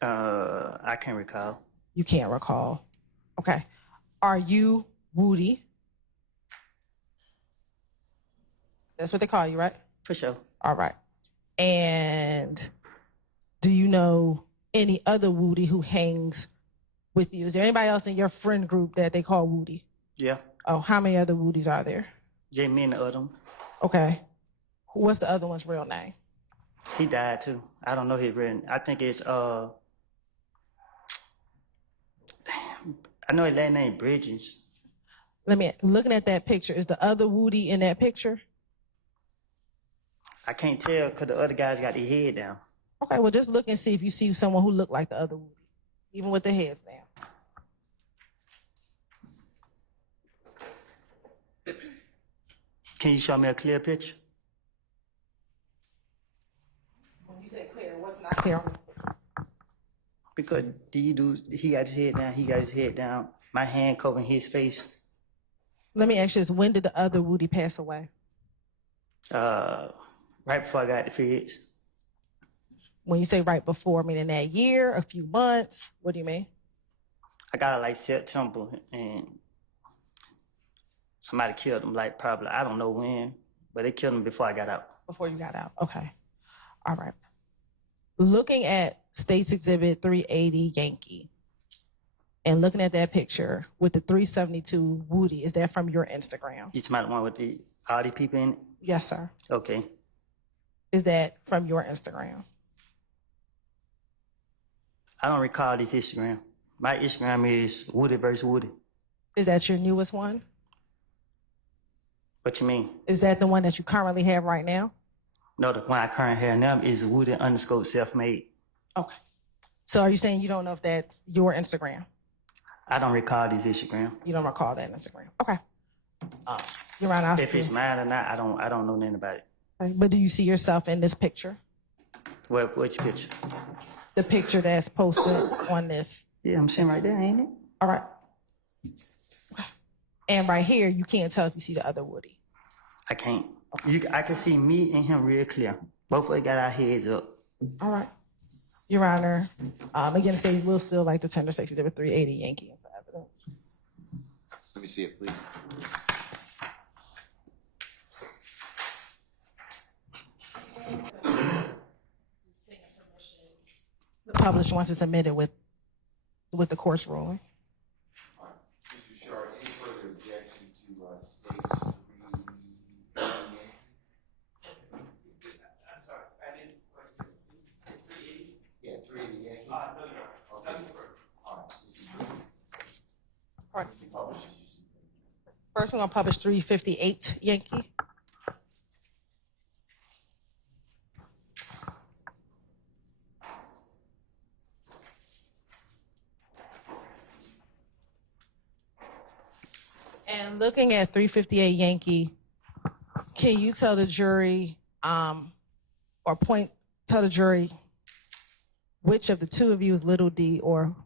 I can't recall. You can't recall. Okay. Are you Woody. That's what they call you, right? For sure. All right. And do you know any other Woody who hangs with you? Is there anybody else in your friend group that they call Woody? Yeah. Oh, how many other Woodies are there? Just me and the other one. Okay. What's the other one's real name? He died too. I don't know his real name. I think it's damn. I know his last name Bridges. Looking at that picture, is the other Woody in that picture? I can't tell because the other guys got their head down. Okay, well, just look and see if you see someone who looked like the other Woody, even with their heads down. Can you show me a clear picture? When you say clear, what's not clear on this picture? Because he got his head down, he got his head down. My hand covering his face. Let me ask you this. When did the other Woody pass away? Right before I got the feds. When you say right before, meaning that year, a few months? What do you mean? I got it like September and somebody killed him like probably, I don't know when, but they killed him before I got out. Before you got out. Okay. All right. Looking at State's Exhibit 380 Yankee and looking at that picture with the 372 Woody, is that from your Instagram? You talking about the one with all these people in it? Yes, sir. Okay. Is that from your Instagram? I don't recall this Instagram. My Instagram is Woody versus Woody. Is that your newest one? What you mean? Is that the one that you currently have right now? No, the one I currently have now is Woody_self-made. Okay. So are you saying you don't know if that's your Instagram? I don't recall this Instagram. You don't recall that Instagram? Okay. You're right. If it's mine or not, I don't know nothing about it. But do you see yourself in this picture? Which picture? The picture that's posted on this. Yeah, I'm sitting right there, ain't it? All right. And right here, you can't tell if you see the other Woody. I can't. I can see me and him real clear. Both of us got our heads up. All right. Your Honor, again, the state will still like to tender State's Exhibit 380 Yankee for evidence. Let me see it, please. Published once it's submitted with the court's ruling. Mr. Sharp, any further objection to state's I'm sorry, I didn't, what, 380? Yeah, 380 Yankee. No, no, nothing further. All right, this is good. All right. If he publishes, you see. First, we're going to publish 358 Yankee. And looking at 358 Yankee, can you tell the jury, tell the jury which of the two of you is Little D or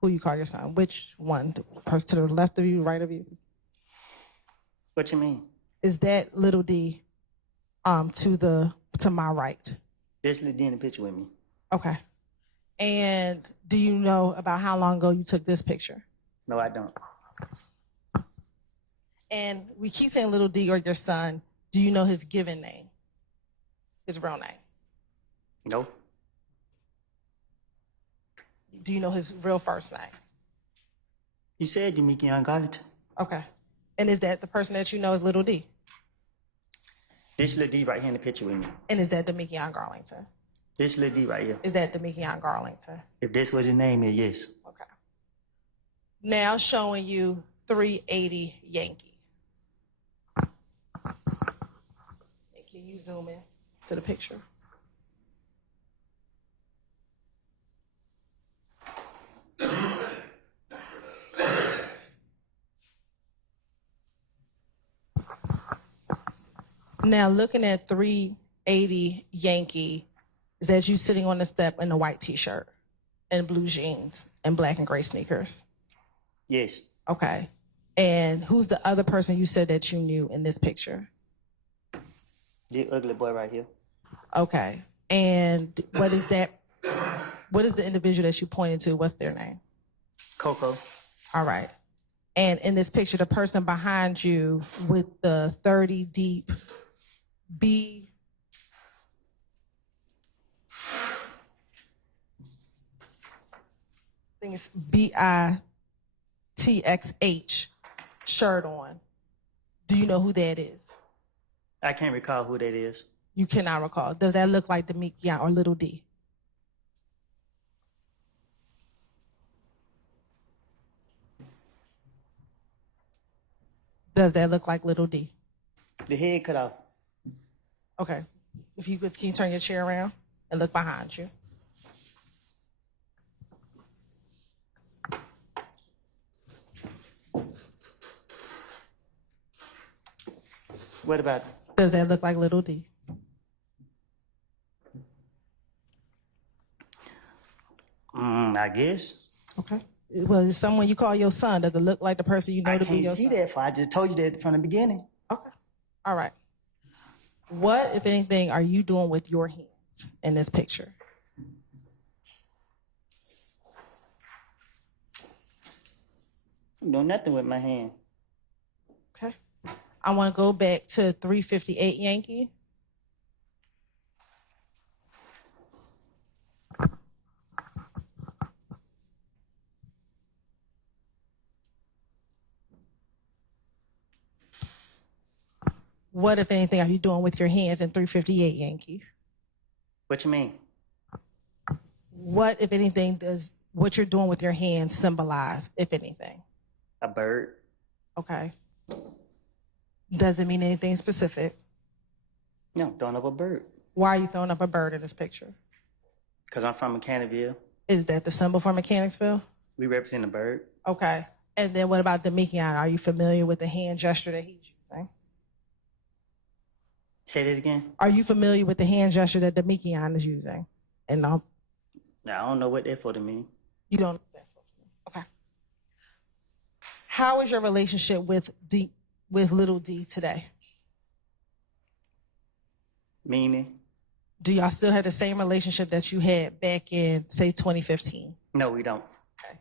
who you call your son? Which one? The person to the left of you, right of you? What you mean? Is that Little D to my right? This little D in the picture with me. Okay. And do you know about how long ago you took this picture? No, I don't. And we keep saying Little D or your son. Do you know his given name? His real name? No. Do you know his real first name? You said Demekion Garlington. Okay. And is that the person that you know is Little D? This little D right here in the picture with me. And is that Demekion Garlington? This little D right here. Is that Demekion Garlington? If this was his name, then yes. Okay. Now showing you 380 Yankee. And can you zoom in to the picture? Now looking at 380 Yankee, is that you sitting on the step in a white t-shirt and blue jeans and black and gray sneakers? Yes. Okay. And who's the other person you said that you knew in this picture? The ugly boy right here. Okay. And what is the individual that you pointed to? What's their name? Coco. All right. And in this picture, the person behind you with the 30 deep B. I think it's BITXH shirt on. Do you know who that is? I can't recall who that is. You cannot recall. Does that look like Demekian or Little D? Does that look like Little D? The head cut off. Okay. If you could, can you turn your chair around and look behind you? What about it? Does that look like Little D? I guess. Okay. Well, is someone you call your son? Does it look like the person you know I to be can't your see son? that far. I just told you that from the beginning. Okay. All right. What, if anything, are you doing with your hands in this picture? I'm doing nothing with my hand. Okay. I want to go back to 358 Yankee. What, if anything, are you doing with your hands in 358 Yankee? What you mean? What, if anything, does what you're doing with your hands symbolize, if anything? A bird. Okay. Does it mean anything specific? No, throwing up a bird. Why are you throwing up a bird in this picture? Because I'm from Mechanicsville. Is that the symbol for Mechanicsville? We represent a bird. Okay. And then what about Demekian? Are you familiar with the hand gesture that he's using? Say that again. Are you familiar with the hand gesture that Demekian is using? And No, I don't know what that for to mean. you don't know that. Okay. How is your relationship with Little D today? Meaning? Do y'all still have the same relationship that you had back in, say, 2015? No, we don't. Okay.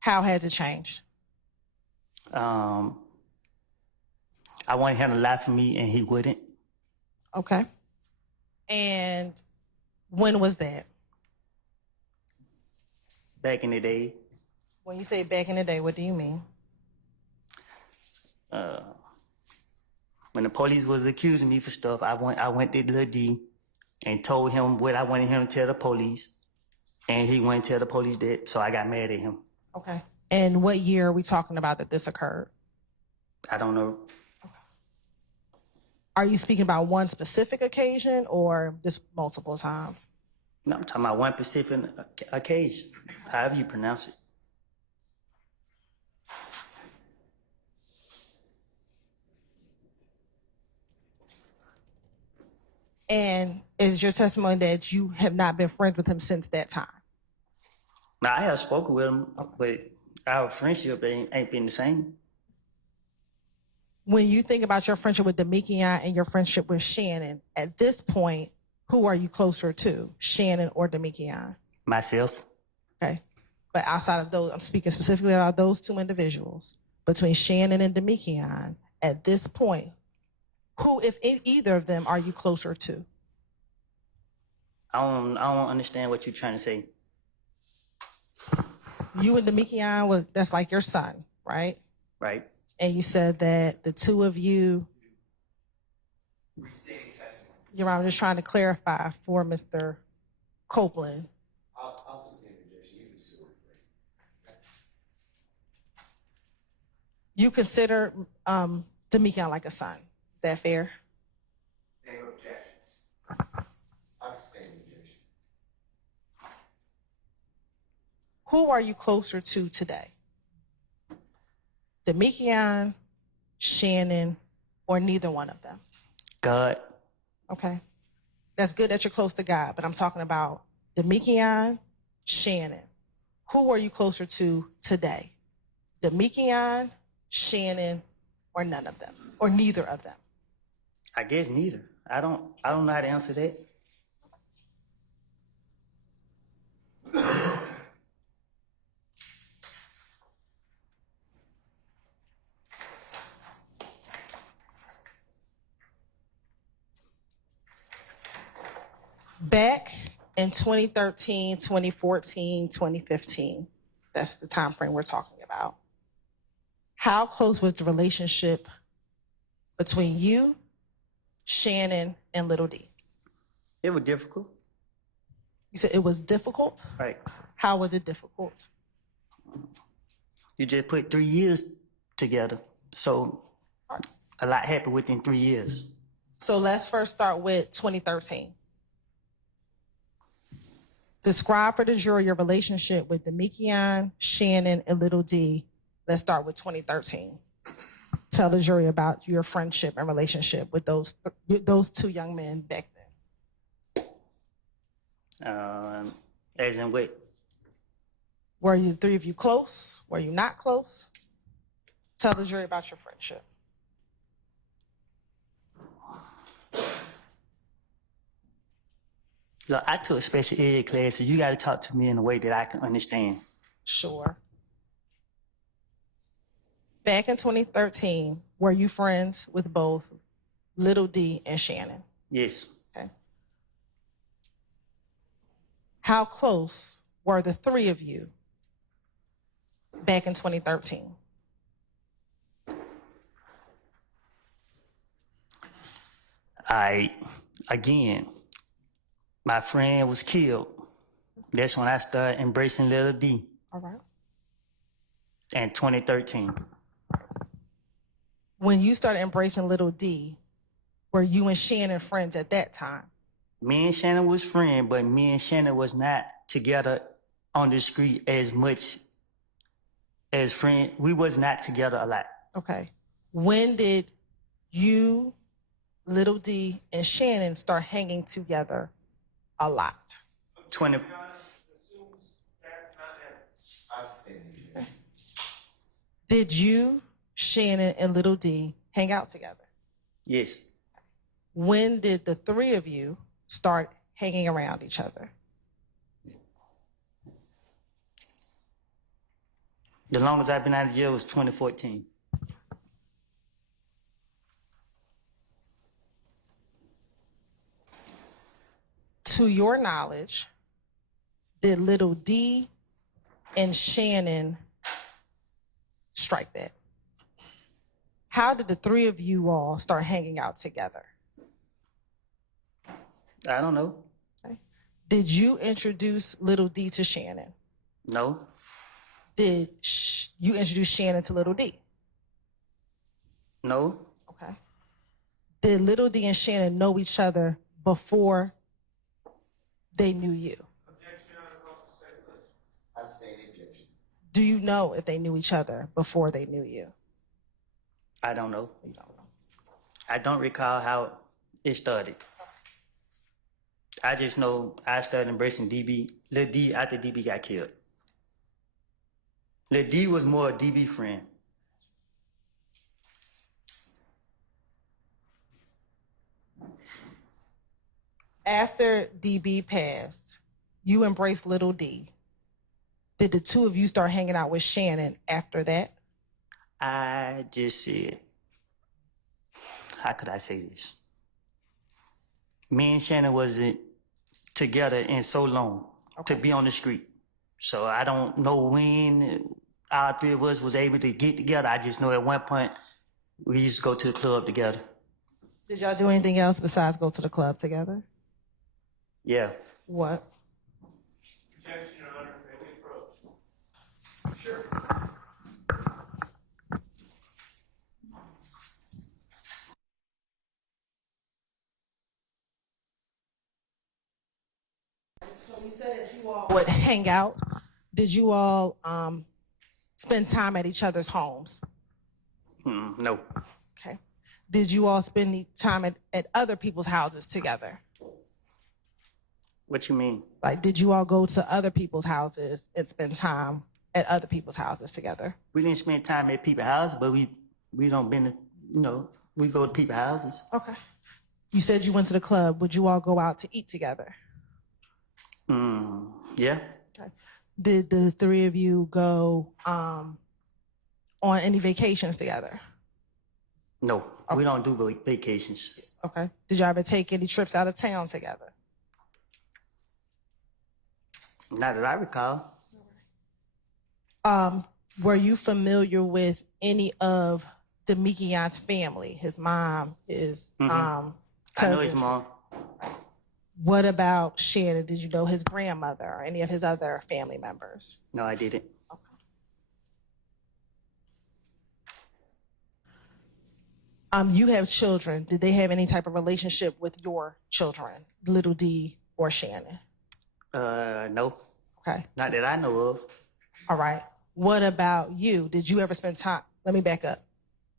How has it changed? I wanted him to lie for me, and he wouldn't. Okay. And when was that? Back in the day, When you say back in the day, what do you mean? when the police was accusing me for stuff, I went to Lil D and told him what I wanted him to tell the police, and he wouldn't tell the police that, so I got mad at him. Okay. And what year are we talking about that this occurred? I don't know. Are you speaking about one specific occasion or just multiple times? No, I'm talking about one specific occasion, however you pronounce it. And is your testimony that you have not been friends with him since that time? Now, I have spoken with him, but our friendship ain't been the same. When you think about your friendship with Demekian and your friendship with Shannon, at this point, who are you closer to, Shannon or Demekian? Myself. Okay. But outside of those, I'm speaking specifically about those two individuals. Between Shannon and Demekian, at this point, who, if either of them, are you closer to? I don't understand what you're trying to say. You and Demekian, that's like your son, right? Right? And you said that the two of you, Your Honor, I'm just trying to clarify for Mr. Copeland. I'll sustain the objection. You can still rephrase. You consider Demekian like a son. Is that fair? I sustain the objection. Who are you closer to today? Demekian, Shannon, or neither one of them? God. Okay. That's good that you're close to God, but I'm talking about Demekian, Shannon. Who are you closer to today? Demekian, Shannon, or none of them, or neither of them? I guess neither. I don't know how to answer that. Back in 2013, 2014, 2015, that's the time frame we're talking about. How close was the relationship between you, Shannon, and Little D? It was difficult. You said it was difficult? Right. How was it difficult? You just put 3 years together. So a lot happened within 3 years. So let's first start with 2013. Describe for the jury your relationship with Demikian, Shannon, and Little D. Let's start with 2013. Tell the jury about your friendship and relationship with those two young men back then. As in what? Were you, the three of you, close? Were you not close? Tell the jury about your friendship. Look, I took special ed classes. You got to talk to me in a way that I can understand. Sure. Back in 2013, were you friends with both Little D and Shannon? Yes. Okay. How close were the three of you back in 2013? Again, my friend was killed. That's when I started embracing Little D. All right. In 2013. When you started embracing Little D, were you and Shannon friends at that time? Me and Shannon was friends, but me and Shannon was not together on the street as much as friends. We was not together a lot. Okay. When did you, Little D, and Shannon start hanging together a lot? 20. Assumes that's not him. Did you, Shannon, and Little D hang out together? Yes. When did the three of you start hanging around each other? The longest I've been out of jail was 2014. To your knowledge, did Little D and Shannon strike that? How did the three of you all start hanging out together? I don't know. Okay. Did you introduce Little D to Shannon? No. Did you introduce Shannon to Little D? No. Okay. Did Little D and Shannon know each other before they knew you? Objection on the cross speculation. I stand objection. Do you know if they knew each other before they knew you? I don't know. You don't know. I don't recall how it started. I just know I started embracing DB, Lil D, after DB got killed. Lil D was more a DB friend. After DB passed, you embraced Little D. Did the two of you start hanging out with Shannon after that? I just said, how could I say this? Me and Shannon wasn't together in so long to be on the street. So I don't know when all three of us was able to get together. I just know at one point we used to go to the club together. Did y'all do anything else besides go to the club together? Yeah. What? Objection, Your Honor. May we approach? Sure. So we said that you all would hang out. Did you all spend time at each other's homes? No. Okay. Did you all spend the time at other people's houses together? What you mean? Like, did you all go to other people's houses and spend time at other people's houses together? We didn't spend time at people's houses, but we don't been, we go to people's houses. Okay. You said you went to the club. Would you all go out to eat together? Yeah. Okay. Did the three of you go on any vacations together? No, we don't do vacations. Okay. Did y'all ever take any trips out of town together? Not that I recall. Were you familiar with any of Demikion's family? His mom, his I know his cousins? mom. What about Shannon? Did you know his grandmother or any of his other family members? No, I didn't. You have children. Did they have any type of relationship with your children, Little D or Shannon? No. Okay. Not that I know of. All right. What about you? Did you ever spend time? Let me back up.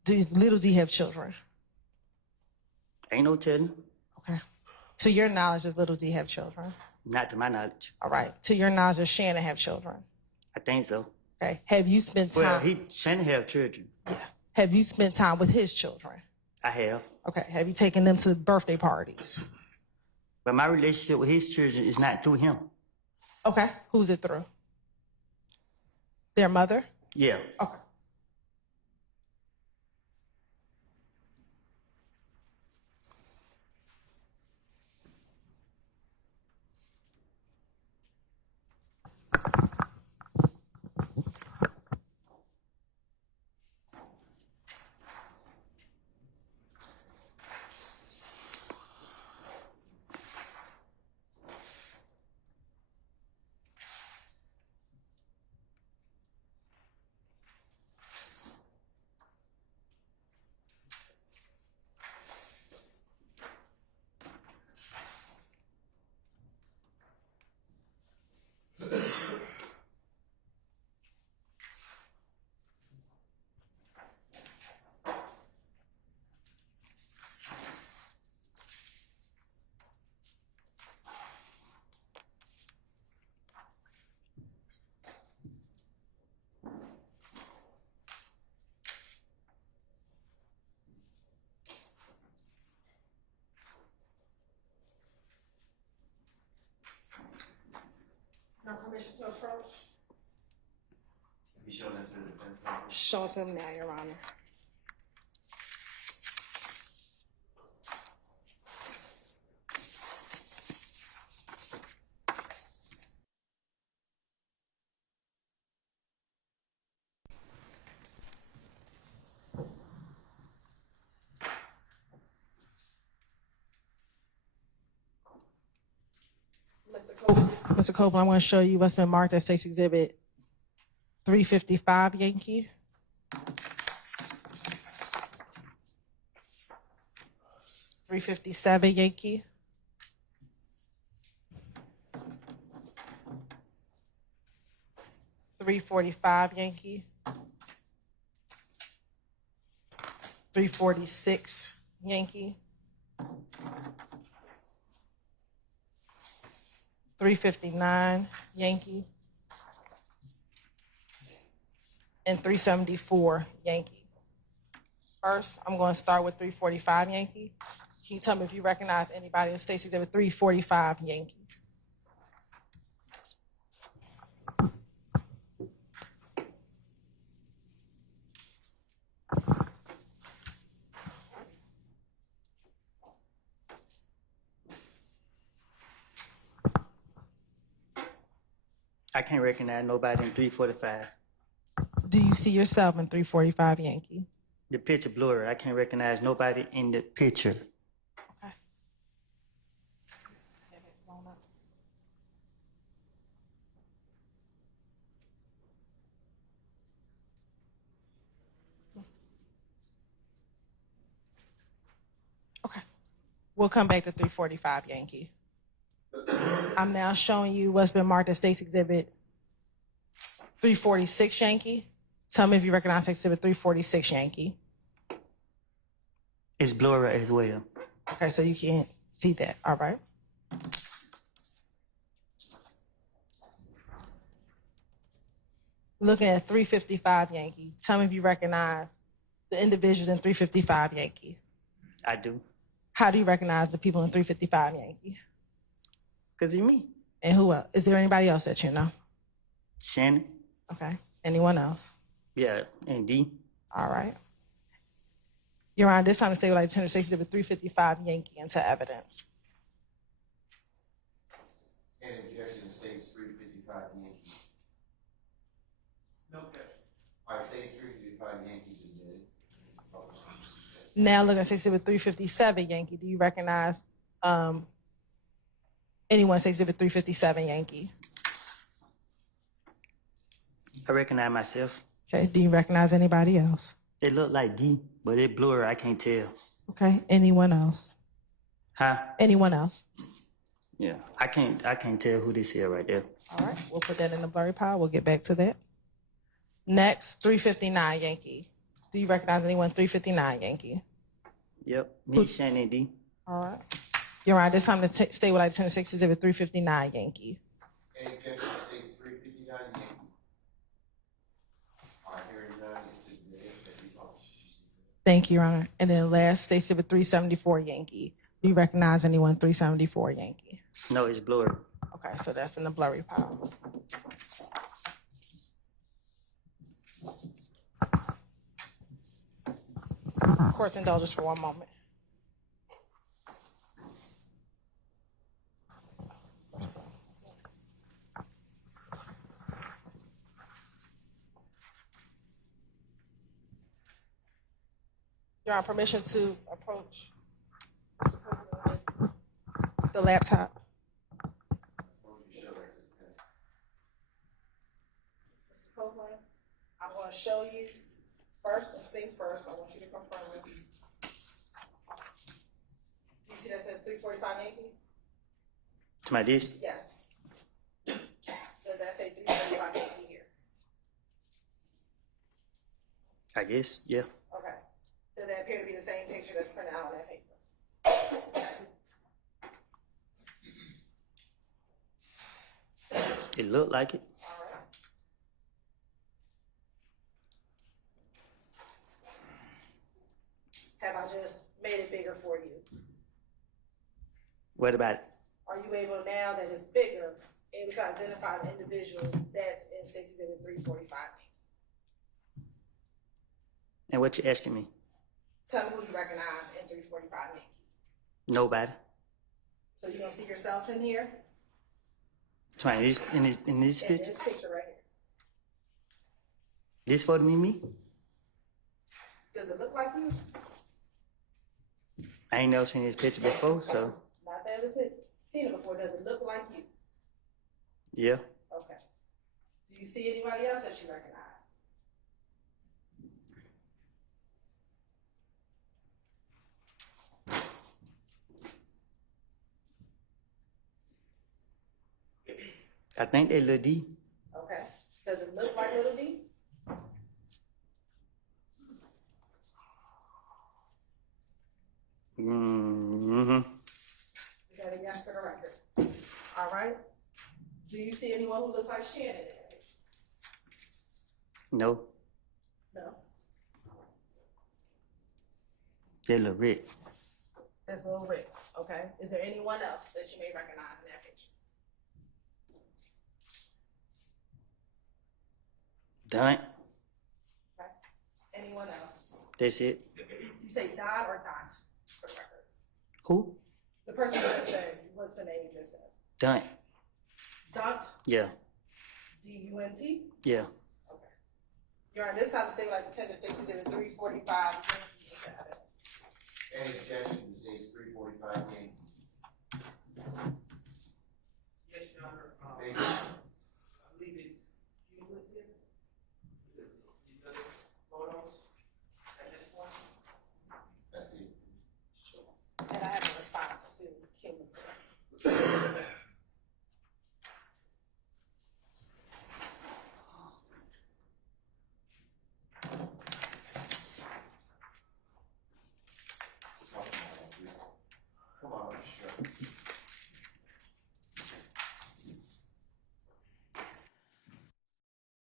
Did Little D have children? Ain't no telling. Okay. To your knowledge, does Little D have children? Not to my knowledge. All right. To your knowledge, does Shannon have children? I think so. Okay. Have you spent time? Well, Shannon have children. Yeah. Have you spent time with his children? I have. Okay. Have you taken them to birthday parties? But my relationship with his children is not through him. Okay. Who's it through? Their mother? Yeah. Okay. No permission to approach? Show it to him now, Your Honor. Mr. Copeland, I'm going to show you what's been marked as State's Exhibit 355 Yankee. $357 Yankee. $345 Yankee. $346 Yankee. $359 Yankee. And $374 Yankee. First, I'm going to start with $345 Yankee. Can you tell me if you recognize anybody in State's Exhibit 345 Yankee? I can't recognize nobody in 345. Do you see yourself in 345 Yankee? The picture blurry. I can't recognize nobody in the picture. Okay. Okay. We'll come back to 345 Yankee. I'm now showing you what's been marked as State's Exhibit 346 Yankee. Tell me if you recognize State's Exhibit 346 Yankee. It's blurry as well. Okay, so you can't see that. All right. Looking at 355 Yankee. Tell me if you recognize the individuals in 355 Yankee. I do. How do you recognize the people in 355 Yankee? Because it's me. And who else? Is there anybody else that you know? Shannon. Okay. Anyone else? Yeah, and D. All right. Your Honor, this time the state would like to tender State's Exhibit 355 Yankee into evidence. And objection to State's 355 All right, State Street, you find Yankees in there. Now look at Exhibit 357, Yankee. Do you recognize anyone say Exhibit 357, Yankee? I recognize myself. Okay, do you recognize anybody else? It look like D, but it blurry. I can't tell. Okay, anyone else? Huh? Anyone else? Yeah. I can't tell who this here right there. All right, we'll put that in the blurry pile. We'll get back to that. Next, 359, Yankee. Do you recognize anyone? 359, Yankee. Yep. Me, Shannon, D. All right. You're right. This time to stay with Item 6, Exhibit 359, Yankee. Any objection to State's 359 Yankee? All right, hearing none, it's admitted that the officers. Thank you, Your Honor. And then last, stay with 374, Yankee. Do you recognize anyone? 374, Yankee. No, it's blurry. Okay, so that's in the blurry pile. Court's indulgence for one moment. Your Honor, permission to approach Mr. Copeland with the laptop. Mr. Copeland, I'm going to show you first things first. I want you to confirm with me. Do you see that says 345 Yankee? To my dish? Yes. Does that say 345 Yankee here? I guess. Yeah. Okay. Does that appear to be the same picture that's printed out on that paper? It looked like it. All right. Have I just made it bigger for you? What about it? Are you able now that it's bigger, able to identify the individuals that's in 345? And what you asking me? Tell me who you recognize in 345. Nobody. So you don't see yourself in here? To my dish, in this In picture? this picture right here. This photo me? Does it look like you? I ain't never seen this picture before, so Not that I've seen it before. Does it look like you? yeah. Okay. Do you see anybody else that you recognize? I think they Lil D. Okay. Does it look like Little D? Mm-hmm. Is that a yes for the record? All right. Do you see anyone who looks like Shannon in it? No. No. They Lil Rick. That's Lil Rick. Okay. Is there anyone else that you may recognize in that picture? Done. Okay. Anyone else? That's it. You say Don or Dot for the record? Who? The person that said, what's the name you just said? Done. Dot? Yeah. D-U-N-T? Yeah. Okay. You're on this time to stay like the 10 to 6 to give it 345. Any objection to State's 345 Yankee? Yes, Your Honor. Based